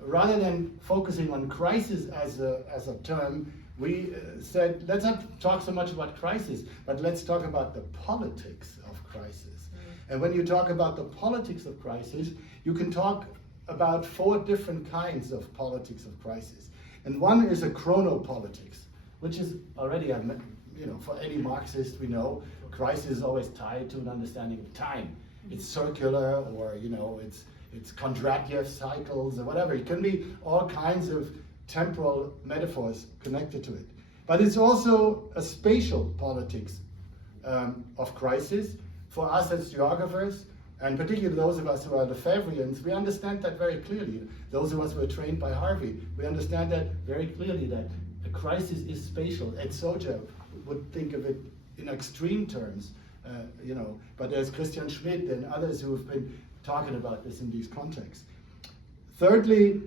rather than focusing on crisis as a term, we said, let's not talk so much about crisis, but let's talk about the politics of crisis. And when you talk about the politics of crisis, you can talk about 4 different kinds of politics of crisis. And one is a chronopolitics, which is already, for any Marxist we know, crisis is always tied to an understanding of time. It's circular, or it's Kondratyev cycles or whatever. It can be all kinds of temporal metaphors connected to it. But it's also a spatial politics of crisis. For us as geographers, and particularly those of us who are Lefebvreans, we understand that very clearly. Those of us who are trained by Harvey, we understand that very clearly, that a crisis is spatial. Ed Soja would think of it in extreme terms, but there's Christian Schmidt and others who have been talking about this in these contexts. Thirdly,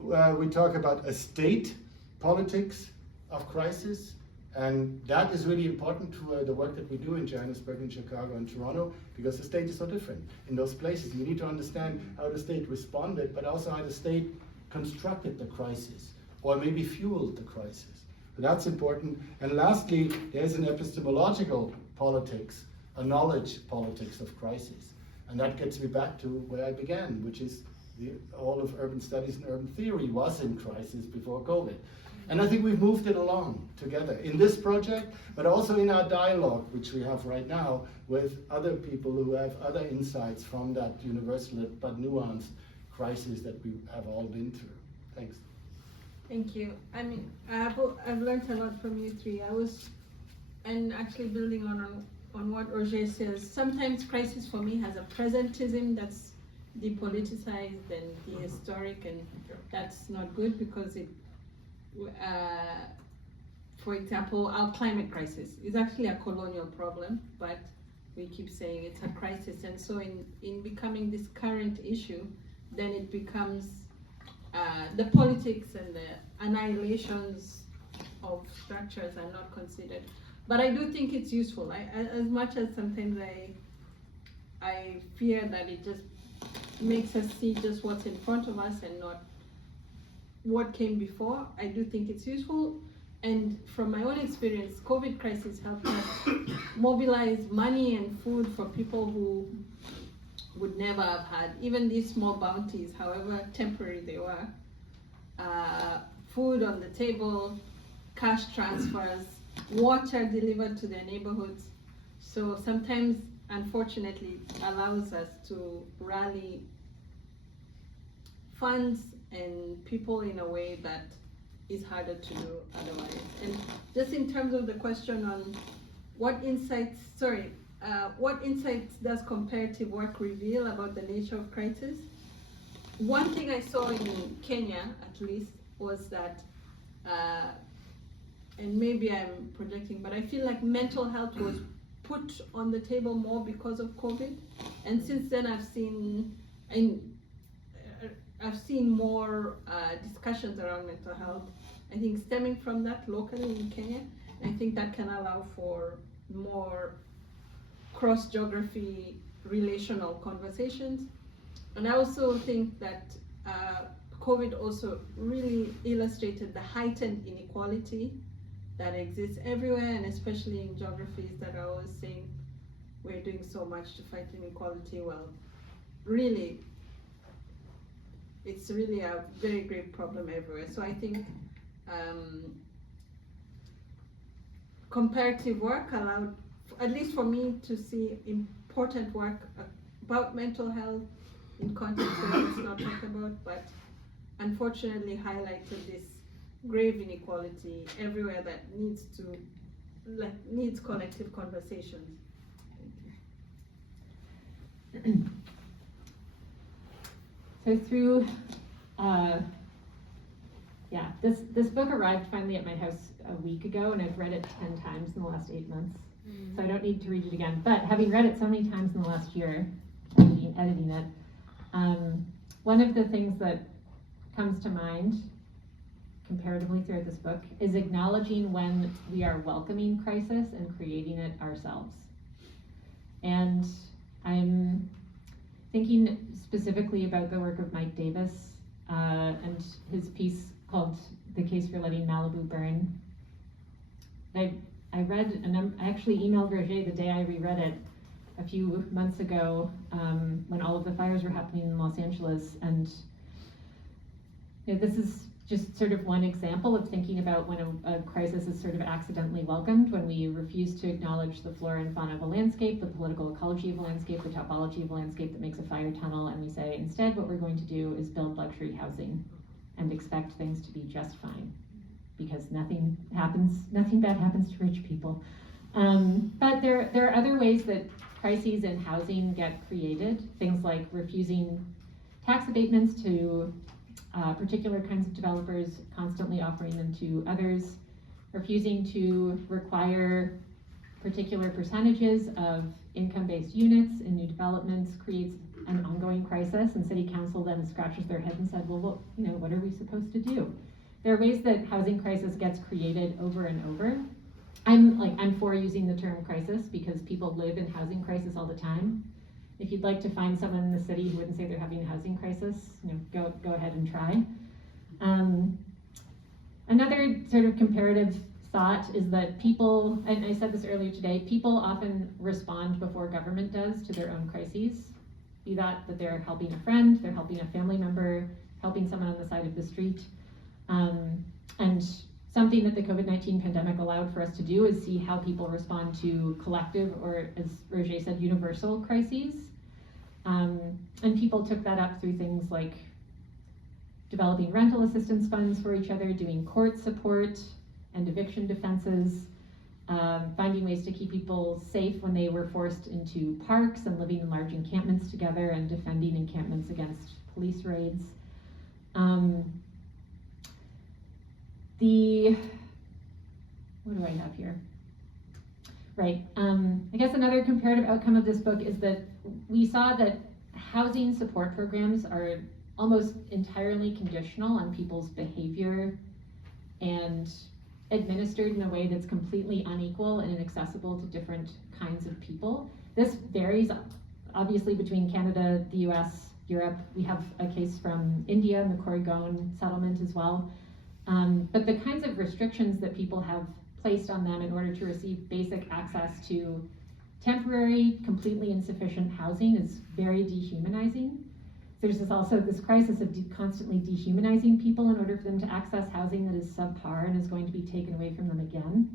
we talk about a state politics of crisis, and that is really important to the work that we do in Johannesburg, in Chicago, and Toronto, because the state is so different in those places. You need to understand how the state responded, but also how the state constructed the crisis, or maybe fueled the crisis. So that's important. And lastly, there's an epistemological politics, a knowledge politics of crisis. And that gets me back to where I began, which is all of urban studies and urban theory was in crisis before COVID. And I think we've moved it along together in this project, but also in our dialogue, which we have right now with other people who have other insights from that universal but nuanced crisis that we have all been through. Thanks. Thank you. I mean, I've learned a lot from you three. And actually building on what Roger says, sometimes crisis for me has a presentism that's depoliticized and dehistoric, and that's not good because it, for example, our climate crisis is actually a colonial problem, but we keep saying it's a crisis, and so in becoming this current issue, then it becomes the politics and the annihilations of structures are not considered. But I do think it's useful. As much as sometimes I fear that it just makes us see just what's in front of us and not what came before, I do think it's useful. And from my own experience, COVID crisis helped us mobilize money and food for people who would never have had even these small bounties, however temporary they were. Food on the table, cash transfers, water delivered to their neighborhoods. So sometimes, unfortunately, allows us to rally funds and people in a way that is harder to do otherwise. And just in terms of the question on what insights does comparative work reveal about the nature of crisis? One thing I saw in Kenya, at least, was that, and maybe I'm projecting, but I feel like mental health was put on the table more because of COVID. And since then I've seen more discussions around mental health, I think stemming from that locally in Kenya. I think that can allow for more cross-geography relational conversations. And I also think that COVID also really illustrated the heightened inequality that exists everywhere, and especially in geographies that are always saying we're doing so much to fight inequality. Well, really, it's really a very great problem everywhere. So I think comparative work allowed, at least for me, to see important work about mental health in contexts where it's not talked about, but unfortunately highlighted this grave inequality everywhere that needs collective conversations. So through, this book arrived finally at my house a week ago, and I've read it 10 times in the last 8 months. So I don't need to read it again. But having read it so many times in the last year, editing it, one of the things that comes to mind comparatively throughout this book is acknowledging when we are welcoming crisis and creating it ourselves. And I'm thinking specifically about the work of Mike Davis and his piece called The Case for Letting Malibu Burn. I read, I actually emailed Roger the day I reread it. I a few months ago when all of the fires were happening in Los Angeles. And this is just sort of one example of thinking about when a crisis is sort of accidentally welcomed, when we refuse to acknowledge the flora and fauna of a landscape, the political ecology of a landscape, the topology of a landscape that makes a fire tunnel, and we say, instead, what we're going to do is build luxury housing and expect things to be just fine, because nothing bad happens to rich people. But there are other ways that crises in housing get created, things like refusing tax abatements to particular kinds of developers, constantly offering them to others, refusing to require particular percentages of income-based units in new developments creates an ongoing crisis, and city council then scratches their head and said, well, what are we supposed to do? There are ways that housing crisis gets created over and over. I'm for using the term crisis because people live in housing crisis all the time. If you'd like to find someone in the city who wouldn't say they're having a housing crisis, go ahead and try. Another sort of comparative thought is that people, and I said this earlier today, people often respond before government does to their own crises. Be that they're helping a friend, they're helping a family member, helping someone on the side of the street. And something that the COVID-19 pandemic allowed for us to do is see how people respond to collective, or as Roger said, universal crises. And people took that up through things like developing rental assistance funds for each other, doing court support and eviction defenses, finding ways to keep people safe when they were forced into parks and living in large encampments together and defending encampments against police raids. What do I have here? Right, I guess another comparative outcome of this book is that we saw that housing support programs are almost entirely conditional on people's behavior and administered in a way that's completely unequal and inaccessible to different kinds of people. This varies obviously between Canada, the US, Europe. We have a case from India and the Corrigan settlement as well. But the kinds of restrictions that people have placed on them in order to receive basic access to temporary, completely insufficient housing is very dehumanizing. There's also this crisis of constantly dehumanizing people in order for them to access housing that is subpar and is going to be taken away from them again.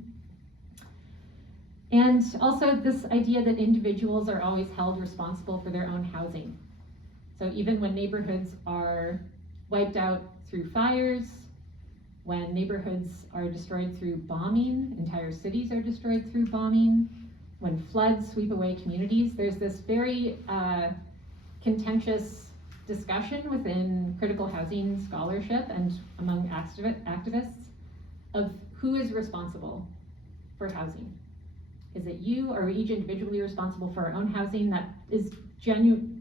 And also this idea that individuals are always held responsible for their own housing. So even when neighborhoods are wiped out through fires, when neighborhoods are destroyed through bombing, entire cities are destroyed through bombing, when floods sweep away communities, there's this very contentious discussion within critical housing scholarship and among activists of who is responsible for housing. Is it you? Are we each individually responsible for our own housing? That is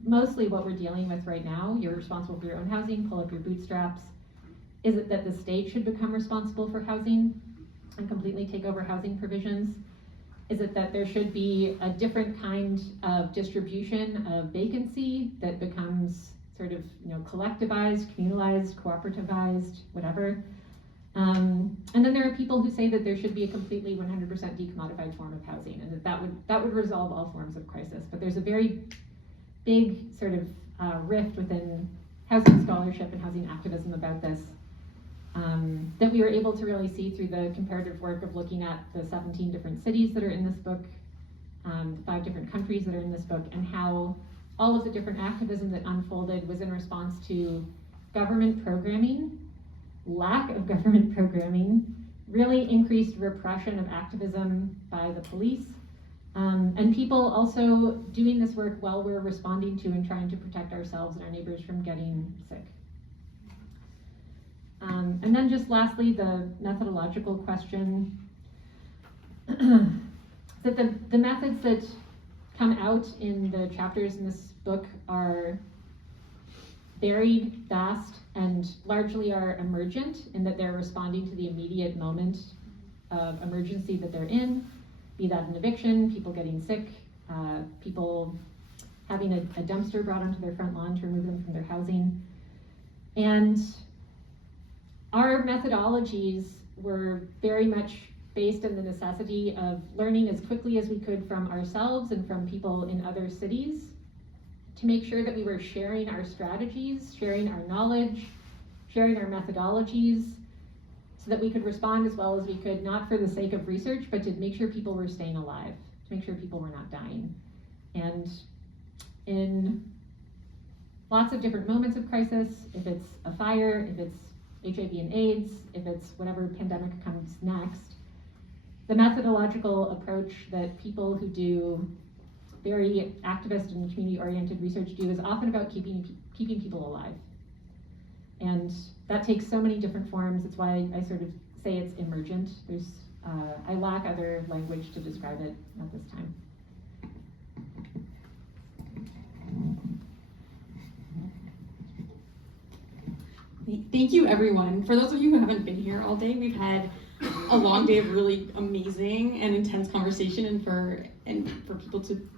mostly what we're dealing with right now. You're responsible for your own housing, pull up your bootstraps. Is it that the state should become responsible for housing and completely take over housing provisions? Is it that there should be a different kind of distribution of vacancy that becomes sort of, collectivized, communalized, cooperativized, whatever? And then there are people who say that there should be a completely 100% decommodified form of housing, and that would resolve all forms of crisis. But there's a very big sort of rift within housing scholarship and housing activism about this. That we were able to really see through the comparative work of looking at the 17 different cities that are in this book, 5 different countries that are in this book, and how all of the different activism that unfolded was in response to government programming, lack of government programming, really increased repression of activism by the police, and people also doing this work while we're responding to and trying to protect ourselves and our neighbors from getting sick. And then just lastly, the methodological question. That the methods that come out in the chapters in this book are varied, vast, and largely are emergent in that they're responding to the immediate moment of emergency that they're in, be that an eviction, people getting sick, people having a dumpster brought onto their front lawn to remove them from their housing. And our methodologies were very much based in the necessity of learning as quickly as we could from ourselves and from people in other cities to make sure that we were sharing our strategies, sharing our knowledge, sharing our methodologies, so that we could respond as well as we could, not for the sake of research, but to make sure people were staying alive, to make sure people were not dying. And in lots of different moments of crisis, if it's a fire, if it's HIV and AIDS, if it's whatever pandemic comes next, the methodological approach that people who do very activist and community-oriented research do is often about keeping people alive. And that takes so many different forms. It's why I sort of say it's emergent. I lack other language to describe it at this time. Thank you, everyone. For those of you who haven't been here all day, we've had a long day of really amazing and intense conversation, and for people to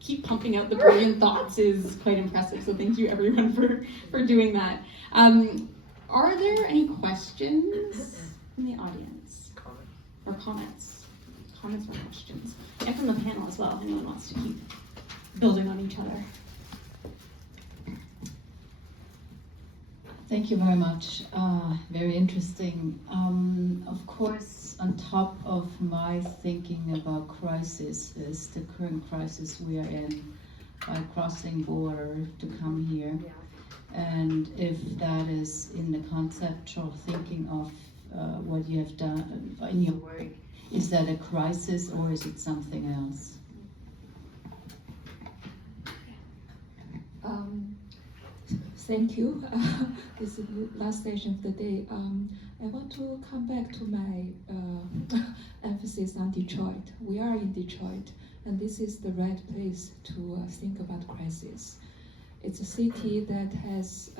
keep pumping out the brilliant thoughts is quite impressive. So thank you, everyone, for doing that. Are there any questions from the audience? Or comments? Comments or questions? And from the panel as well, if anyone wants to keep building on each other. Thank you very much. Very interesting. Of course, on top of my thinking about crisis is the current crisis we are in by crossing border to come here. And if that is in the conceptual thinking of what you have done in your work, is that a crisis or is it something else? Thank you. This is the last session of the day. I want to come back to my emphasis on Detroit. We are in Detroit, and this is the right place to think about crisis. It's a city that has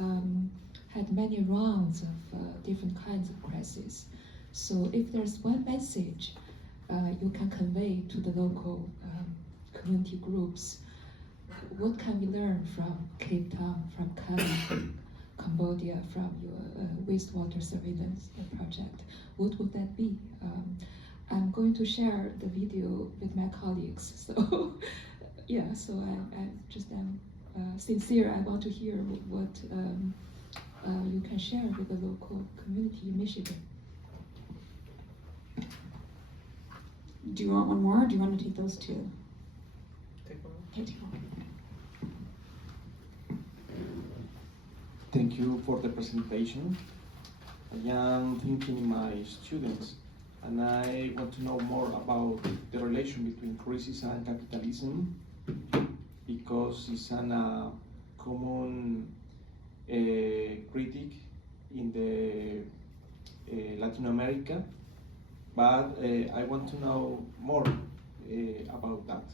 had many rounds of different kinds of crises. So if there's one message you can convey to the local community groups, what can we learn from Cape Town, from Cambodia, from your wastewater surveillance project? What would that be? I'm going to share the video with my colleagues. So, yeah, so I just am sincere. I want to hear what you can share with the local community in Michigan. Do you want one more, or do you want to take those two? Take one. Okay, take one. Thank you for the presentation. I am thinking in my students, and I want to know more about the relation between crisis and capitalism, because it's a common critic in the Latin America, but I want to know more about that.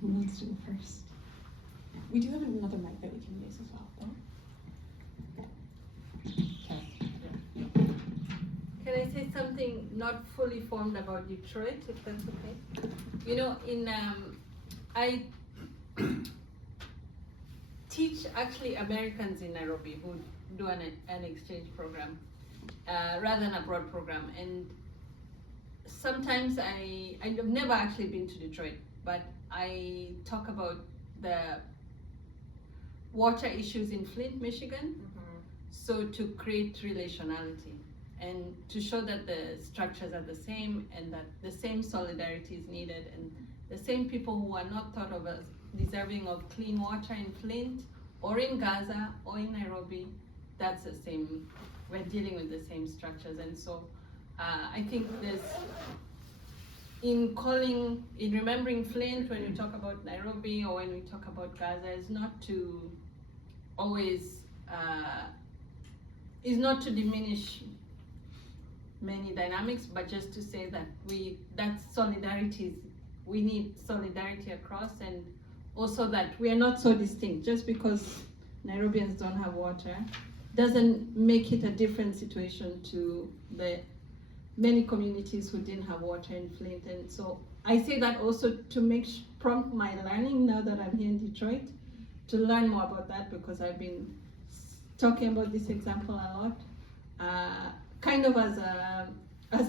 Who wants to go first? We do have another mic that we can use as well, though. Can I say something not fully formed about Detroit, if that's okay? You know, I teach actually Americans in Nairobi who do an exchange program rather than a broad program, and sometimes I've never actually been to Detroit, but I talk about the water issues in Flint, Michigan, so to create relationality and to show that the structures are the same and that the same solidarity is needed, and the same people who are not thought of as deserving of clean water in Flint or in Gaza or in Nairobi, that's the same, we're dealing with the same structures. And so I think there's, in remembering Flint when we talk about Nairobi or when we talk about Gaza, is not to always, is not to diminish many dynamics, but just to say that we need solidarity across, and also that we are not so distinct. Just because Nairobians don't have water doesn't make it a different situation to the many communities who didn't have water in Flint. And so I say that also to prompt my learning now that I'm here in Detroit, to learn more about that, because I've been talking about this example a lot, kind of as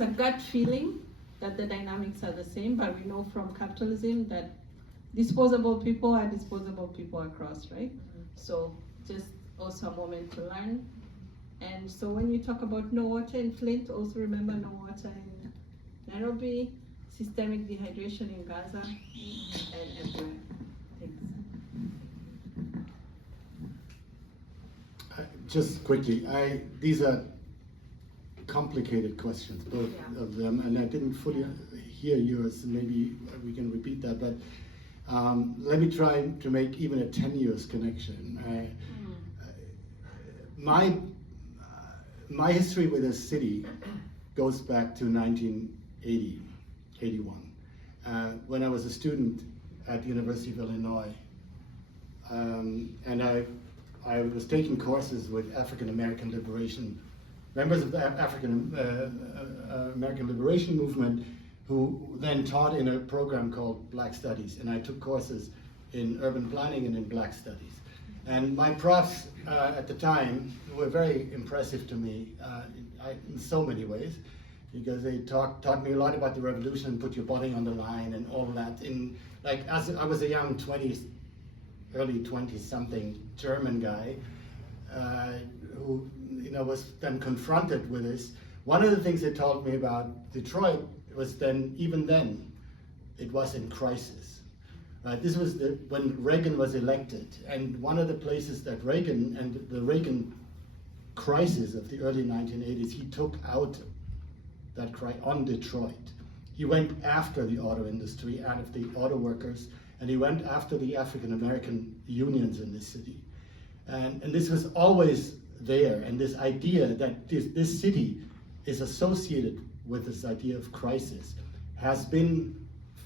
a gut feeling that the dynamics are the same, but we know from capitalism that disposable people are disposable people across, right? So just also a moment to learn. And so when you talk about no water in Flint, also remember no water in Nairobi, systemic dehydration in Gaza, and everywhere. Thanks. Just quickly, these are complicated questions, both of them, and I didn't fully hear yours. Maybe we can repeat that, but let me try to make even a tenuous connection. My history with this city goes back to 1980, 81, when I was a student at the University of Illinois, and I was taking courses with African American liberation, members of the African American liberation movement, who then taught in a program called Black Studies, and I took courses in urban planning and in Black Studies. And my profs at the time were very impressive to me in so many ways, because they taught me a lot about the revolution and put your body on the line and all that. As I was a young early 20-something German guy who was then confronted with this. One of the things they taught me about Detroit was even then, it was in crisis. This was when Reagan was elected, and one of the places that Reagan and the Reagan crisis of the early 1980s, he took out that on Detroit. He went after the auto industry and of the auto workers, and he went after the African American unions in this city. And this was always there, and this idea that this city is associated with this idea of crisis has been,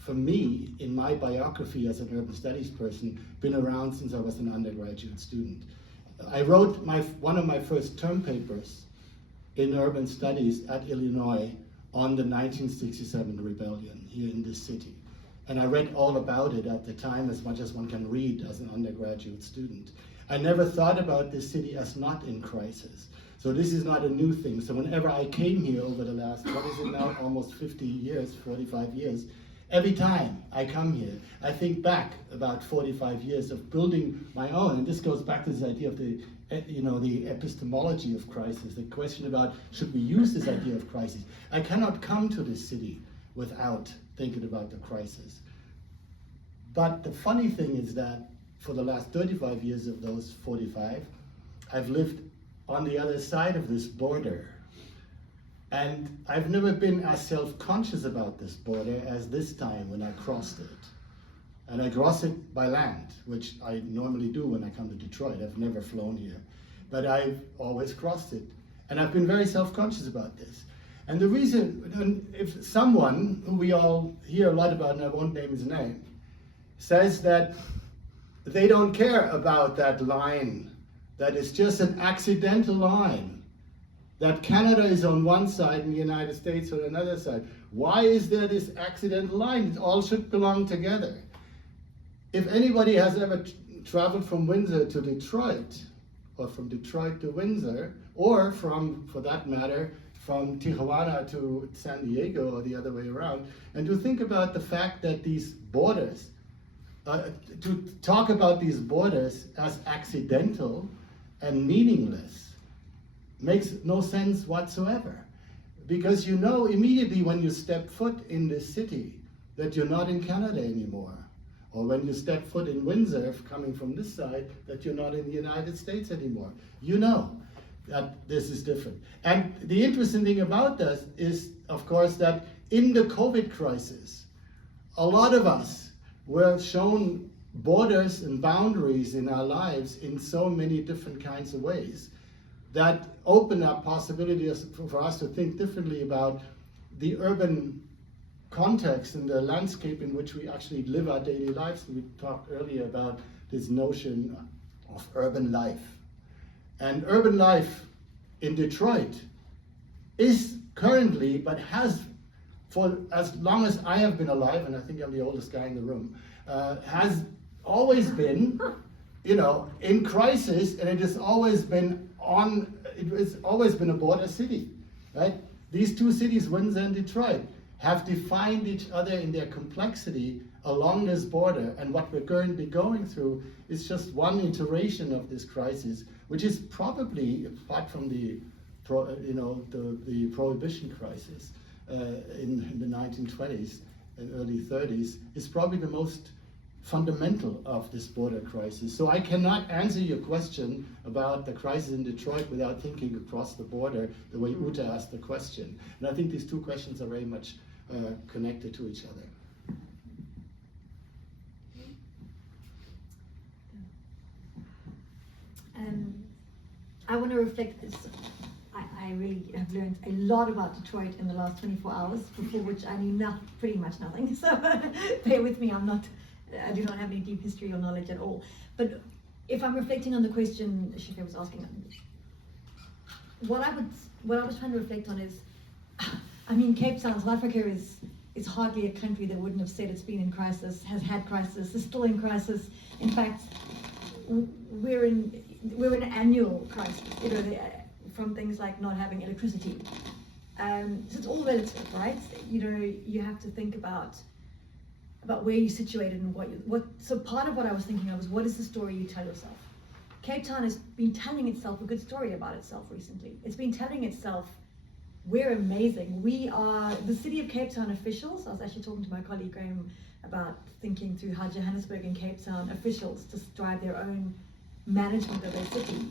for me, in my biography as an urban studies person, been around since I was an undergraduate student. I wrote one of my first term papers in urban studies at Illinois on the 1967 rebellion here in this city. And I read all about it at the time, as much as one can read as an undergraduate student. I never thought about this city as not in crisis. So this is not a new thing. So whenever I came here over the last, what is it now, almost 50 years, 45 years, every time I come here, I think back about 45 years of building my own. And this goes back to this idea of the epistemology of crisis, the question about should we use this idea of crisis. I cannot come to this city without thinking about the crisis. But the funny thing is that for the last 35 years of those 45, I've lived on the other side of this border. And I've never been as self-conscious about this border as this time when I crossed it. And I crossed it by land, which I normally do when I come to Detroit. I've never flown here, but I've always crossed it. And I've been very self-conscious about this. And the reason, if someone who we all hear a lot about, and I won't name his name, says that they don't care about that line, that is just an accidental line, that Canada is on one side and the United States on another side. Why is there this accidental line? It all should belong together. If anybody has ever traveled from Windsor to Detroit, or from Detroit to Windsor, or from, for that matter, from Tijuana to San Diego or the other way around, and to think about the fact that these borders, to talk about these borders as accidental and meaningless makes no sense whatsoever. Because you know immediately when you step foot in this city that you're not in Canada anymore. Or when you step foot in Windsor, coming from this side, that you're not in the United States anymore. You know that this is different. And the interesting thing about this is, of course, that in the COVID crisis, a lot of us were shown borders and boundaries in our lives in so many different kinds of ways that open up possibilities for us to think differently about the urban context and the landscape in which we actually live our daily lives. We talked earlier about this notion of urban life. And urban life in Detroit is currently, but has for as long as I have been alive, and I think I'm the oldest guy in the room, has always been in crisis, and it has always been a border city, right? These two cities, Windsor and Detroit, have defined each other in their complexity along this border, and what we're currently going through is just one iteration of this crisis, which is probably, apart from the prohibition crisis in the 1920s and early 30s, is probably the most fundamental of this border crisis. So I cannot answer your question about the crisis in Detroit without thinking across the border the way Uta asked the question. And I think these two questions are very much connected to each other. I want to reflect this. I really have learned a lot about Detroit in the last 24 hours, before which I knew pretty much nothing. So bear with me, I do not have any deep history or knowledge at all. But if I'm reflecting on the question Shifa was asking, what I was trying to reflect on is, Cape Town, South Africa is hardly a country that wouldn't have said it's been in crisis, has had crisis, is still in crisis. In fact, we're in annual crisis, from things like not having electricity. So it's all relative, right? You have to think about where you're situated and so part of what I was thinking of was, what is the story you tell yourself? Cape Town has been telling itself a good story about itself recently. It's been telling itself, we're amazing. We are the city of Cape Town officials. I was actually talking to my colleague Graham about thinking through how Johannesburg and Cape Town officials just drive their own management of their city.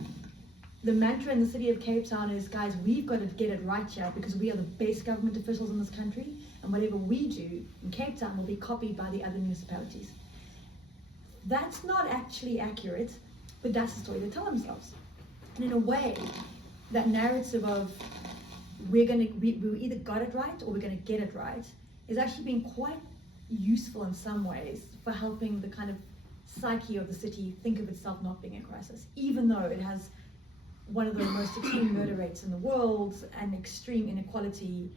The mantra in the city of Cape Town is, guys, we've got to get it right here because we are the best government officials in this country, and whatever we do in Cape Town will be copied by the other municipalities. That's not actually accurate, but that's the story they tell themselves. And in a way, that narrative of we either got it right or we're going to get it right is actually been quite useful in some ways for helping the kind of psyche of the city think of itself not being in crisis, even though it has one of the most extreme murder rates in the world and extreme inequality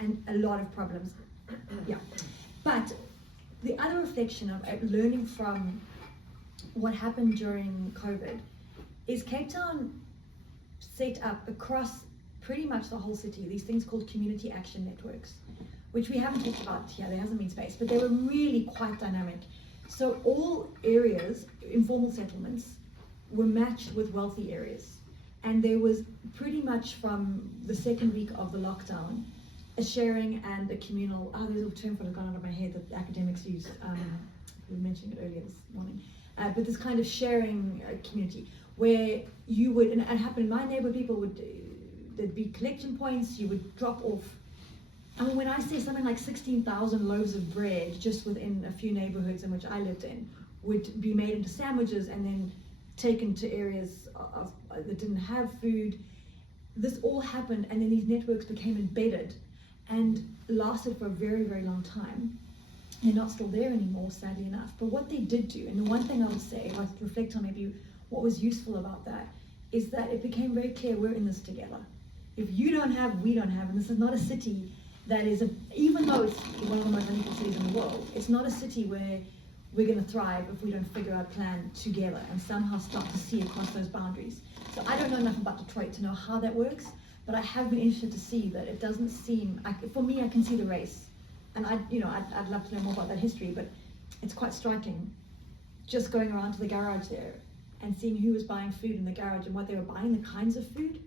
and a lot of problems. Yeah. But the other reflection of learning from what happened during COVID is Cape Town set up across pretty much the whole city these things called community action networks, which we haven't talked about here, there hasn't been space, but they were really quite dynamic. So all areas, informal settlements, were matched with wealthy areas. And there was pretty much from the second week of the lockdown, a sharing and a communal, there's a term that gone out of my head that the academics used, we were mentioning it earlier this morning, but this kind of sharing community where you would, and it happened in my neighborhood, there'd be collection points, you would drop off. When I say something like 16,000 loaves of bread just within a few neighborhoods in which I lived in would be made into sandwiches and then taken to areas that didn't have food. This all happened, and then these networks became embedded and lasted for a very, very long time. They're not still there anymore, sadly enough. But what they did do, and the one thing I would say, if I reflect on maybe what was useful about that, is that it became very clear we're in this together. If you don't have, we don't have, and this is not a city that is, even though it's one of the most unequal cities in the world, it's not a city where we're going to thrive if we don't figure out a plan together and somehow start to see across those boundaries. So I don't know enough about Detroit to know how that works, but I have been interested to see that it doesn't seem, for me, I can see the race. And I'd love to know more about that history, but it's quite striking just going around to the garage there and seeing who was buying food in the garage and what they were buying, the kinds of food,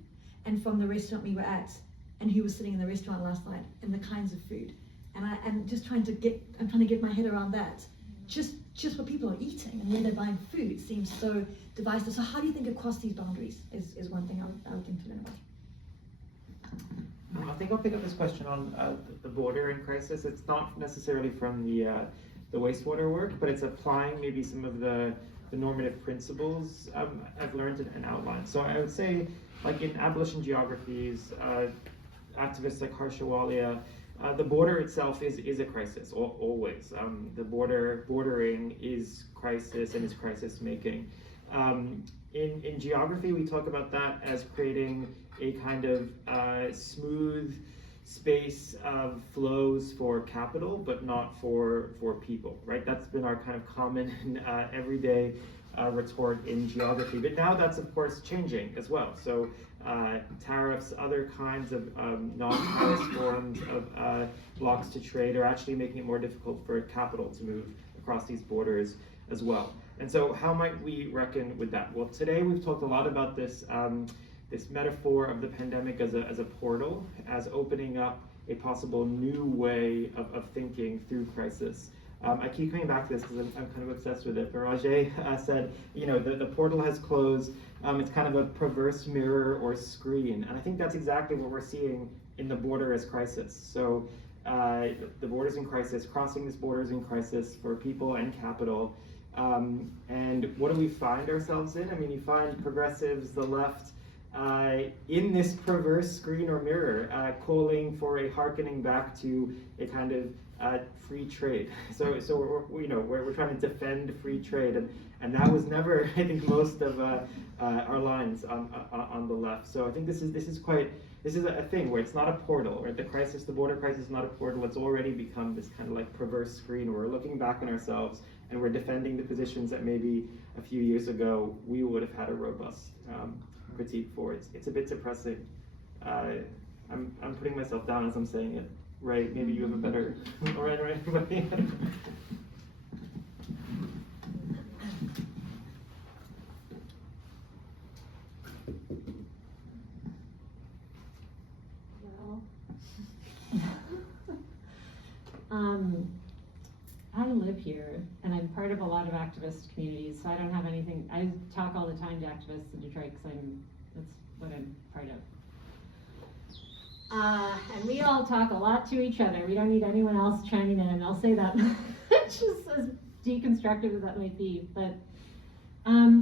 and from the restaurant we were at, and who was sitting in the restaurant last night, and the kinds of food. And I'm trying to get my head around that. Just what people are eating and where they're buying food seems so divisive. So how do you think across these boundaries is one thing I would think to learn about. I think I'll pick up this question on the border in crisis. It's not necessarily from the wastewater work, but it's applying maybe some of the normative principles I've learned and outlined. So I would say, like in abolition geographies, activists like Harsha Walia, the border itself is a crisis, always. The bordering is crisis and is crisis making. In geography, we talk about that as creating a kind of smooth space of flows for capital, but not for people, right? That's been our kind of common everyday retort in geography. But now that's of course changing as well. So tariffs, other kinds of non-tariff forms of blocks to trade are actually making it more difficult for capital to move across these borders as well. And so how might we reckon with that? Well, today we've talked a lot about this this metaphor of the pandemic as a portal, as opening up a possible new way of thinking through crisis. I keep coming back to this because I'm kind of obsessed with it. But Rajay said, you know, the portal has closed. It's kind of a perverse mirror or screen. And I think that's exactly what we're seeing in the border as crisis. So the border's in crisis, crossing this border is in crisis for people and capital. And what do we find ourselves in? I mean, you find progressives, the left, in this perverse screen or mirror, calling for a hearkening back to a kind of free trade. So we're trying to defend free trade, and that was never, I think, most of our lines on the left. So I think this is a thing where it's not a portal, right? The border crisis is not a portal. It's already become this kind of like perverse screen where we're looking back on ourselves and we're defending the positions that maybe a few years ago we would have had a robust critique for. It's a bit depressing. I'm putting myself down as I'm saying it. Right? Maybe you have a better. All right, everybody. I live here, and I'm part of a lot of activist communities, so I don't have anything. I talk all the time to activists in Detroit because that's what I'm part of. And we all talk a lot to each other. We don't need anyone else chiming in. I'll say that, just as deconstructive as that might be. But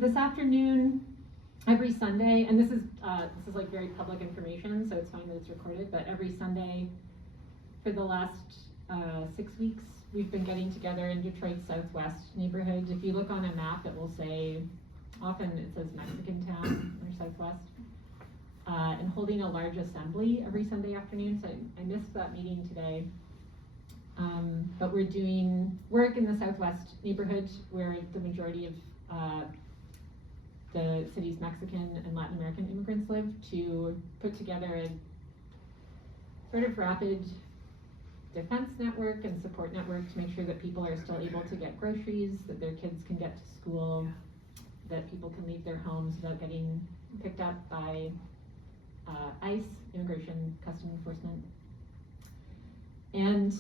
this afternoon, every Sunday, and this is like very public information, so it's fine that it's recorded. But every Sunday, for the last 6 weeks, we've been getting together in Detroit's southwest neighborhood. If you look on a map, it will say, often it says Mexican Town or Southwest. And holding a large assembly every Sunday afternoon, so I missed that meeting today. But we're doing work in the Southwest neighborhood where the majority of the city's Mexican and Latin American immigrants live, to put together a sort of rapid defense network and support network to make sure that people are still able to get groceries, that their kids can get to school, that people can leave their homes without getting picked up by ICE, Immigration Customs Enforcement. And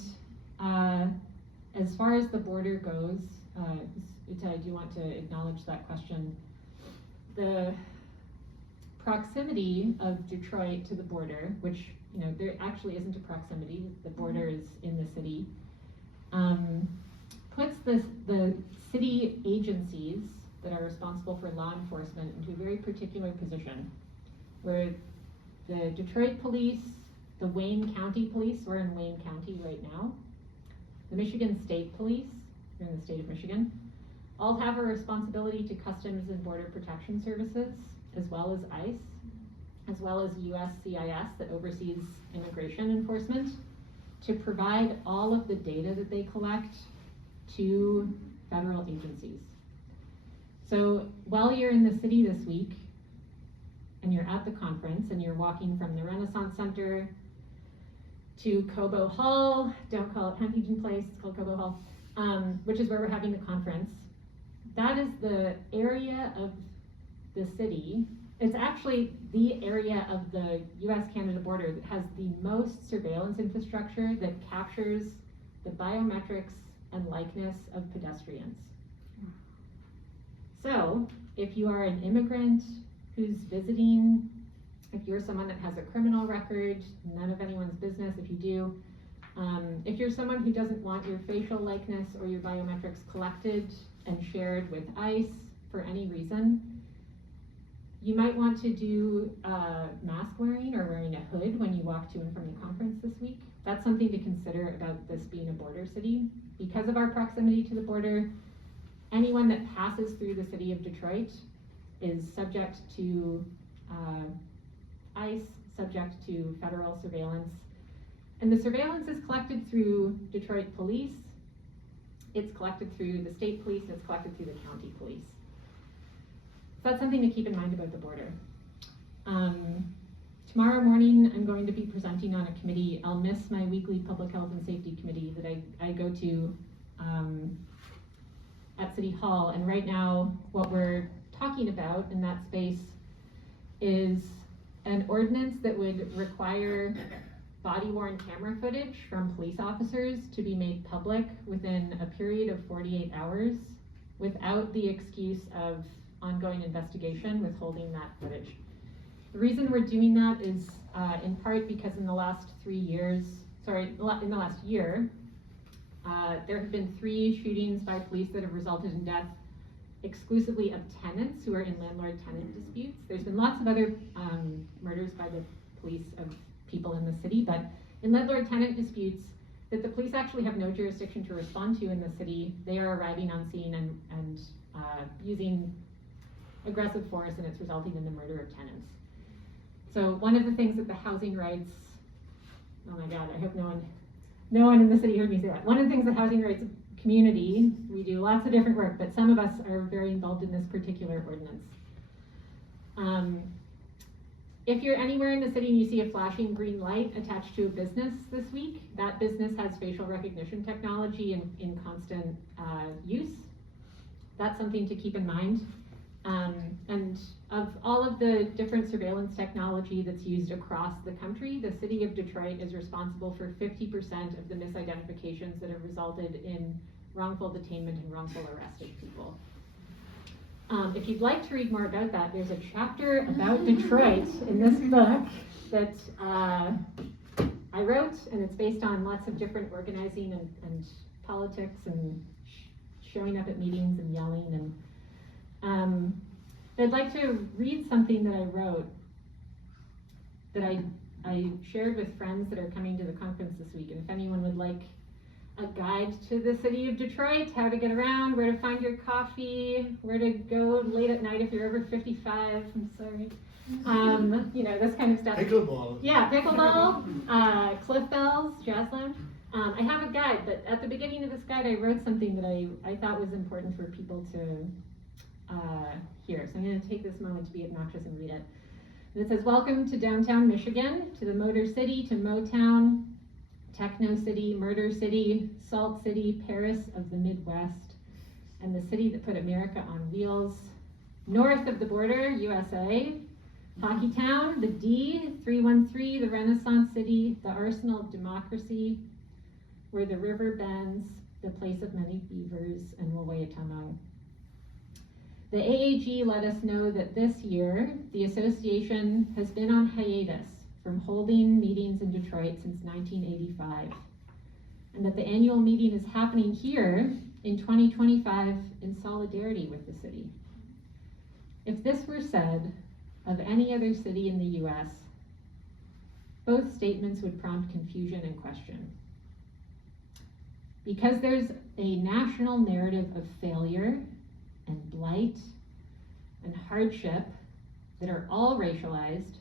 as far as the border goes, Uta, I do want to acknowledge that question. The proximity of Detroit to the border, which, you know, there actually isn't a proximity, the border is in the city, puts the city agencies that are responsible for law enforcement into a very particular position, where the Detroit police, the Wayne County police, we're in Wayne County right now, the Michigan State Police, we're in the state of Michigan, all have a responsibility to Customs and Border Protection Services, as well as ICE, as well as USCIS that oversees immigration enforcement, to provide all of the data that they collect to federal agencies. So while you're in the city this week, and you're at the conference, and you're walking from the Renaissance Center to Cobo Hall, don't call it Huntington Place, it's called Cobo Hall, which is where we're having the conference. That is the area of the city. It's actually the area of the US-Canada border that has the most surveillance infrastructure that captures the biometrics and likeness of pedestrians. So, if you are an immigrant who's visiting, if you're someone that has a criminal record, none of anyone's business if you do, if you're someone who doesn't want your facial likeness or your biometrics collected and shared with ICE for any reason, you might want to do mask wearing or wearing a hood when you walk to and from the conference this week. That's something to consider about this being a border city. Because of our proximity to the border, anyone that passes through the city of Detroit is subject to ICE, subject to federal surveillance. And the surveillance is collected through Detroit police, it's collected through the state police, and it's collected through the county police. So that's something to keep in mind about the border. Tomorrow morning, I'm going to be presenting on a committee. I'll miss my weekly public health and safety committee that I go to at City Hall. And right now, what we're talking about in that space is an ordinance that would require body-worn camera footage from police officers to be made public within a period of 48 hours without the excuse of ongoing investigation withholding that footage. The reason we're doing that is in part because in the last year, there have been 3 shootings by police that have resulted in death exclusively of tenants who are in landlord-tenant disputes. There's been lots of other murders by the police of people in the city, but in landlord-tenant disputes that the police actually have no jurisdiction to respond to in the city, they are arriving on scene and using aggressive force, and it's resulting in the murder of tenants. So one of the things that the housing rights, oh my God, I hope no one in the city heard me say that. One of the things the housing rights community, we do lots of different work, but some of us are very involved in this particular ordinance. If you're anywhere in the city and you see a flashing green light attached to a business this week, that business has facial recognition technology in constant use. That's something to keep in mind. And of all of the different surveillance technology that's used across the country, the city of Detroit is responsible for 50% of the misidentifications that have resulted in wrongful detainment and wrongful arrest of people. If you'd like to read more about that, there's a chapter about Detroit in this book that I wrote, and it's based on lots of different organizing and politics and showing up at meetings and yelling. And I'd like to read something that I wrote that I shared with friends that are coming to the conference this week. And if anyone would like a guide to the city of Detroit, how to get around, where to find your coffee, where to go late at night if you're over 55, I'm sorry. You know, this kind of stuff. Pickleball. Yeah, pickleball, Cliff Bells, Jazz Lounge. I have a guide, but at the beginning of this guide, I wrote something that I thought was important for people to hear. So I'm going to take this moment to be obnoxious and read it. And it says, "Welcome to downtown Michigan, to the Motor City, to Motown, Techno City, Murder City, Salt City, Paris of the Midwest, and the city that put America on wheels. North of the border, USA, Hockey Town, the D, 313, the Renaissance City, the Arsenal of Democracy, where the river bends, the place of many beavers, and Wawayatomo. The AAG let us know that this year, the association has been on hiatus from holding meetings in Detroit since 1985, and that the annual meeting is happening here in 2025 in solidarity with the city. If this were said of any other city in the US, both statements would prompt confusion and question. Because there's a national narrative of failure and blight and hardship that are all racialized,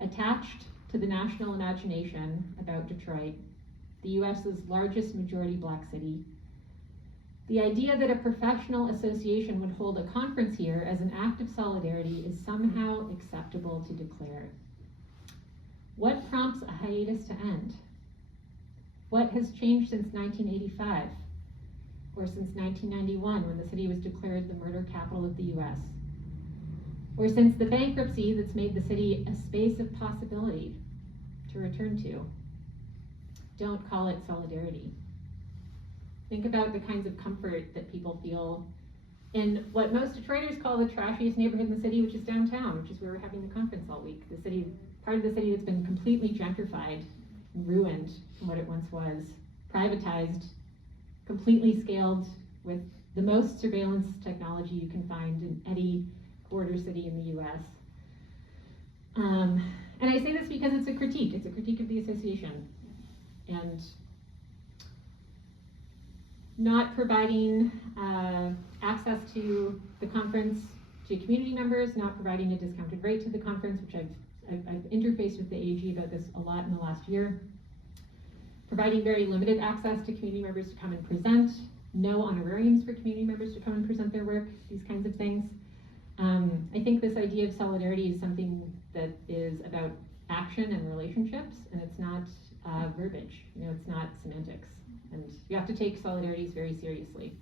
attached to the national imagination about Detroit, the US's largest majority Black city, the idea that a professional association would hold a conference here as an act of solidarity is somehow acceptable to declare. What prompts a hiatus to end? What has changed since 1985? Or since 1991, when the city was declared the murder capital of the US? Or since the bankruptcy that's made the city a space of possibility to return to? Don't call it solidarity. Think about the kinds of comfort that people feel in what most Detroiters call the trashiest neighborhood in the city, which is downtown, which is where we're having the conference all week. The city, part of the city that's been completely gentrified, ruined from what it once was, privatized, completely scaled with the most surveillance technology you can find in any border city in the US. And I say this because it's a critique of the association. And not providing access to the conference to community members, not providing a discounted rate to the conference, which I've interfaced with the AG about this a lot in the last year. providing very limited access to community members to come and present, no honorariums for community members to come and present their work, these kinds of things. I think this idea of solidarity is something that is about action and relationships, and it's not verbiage, it's not semantics. And you have to take solidarities very seriously.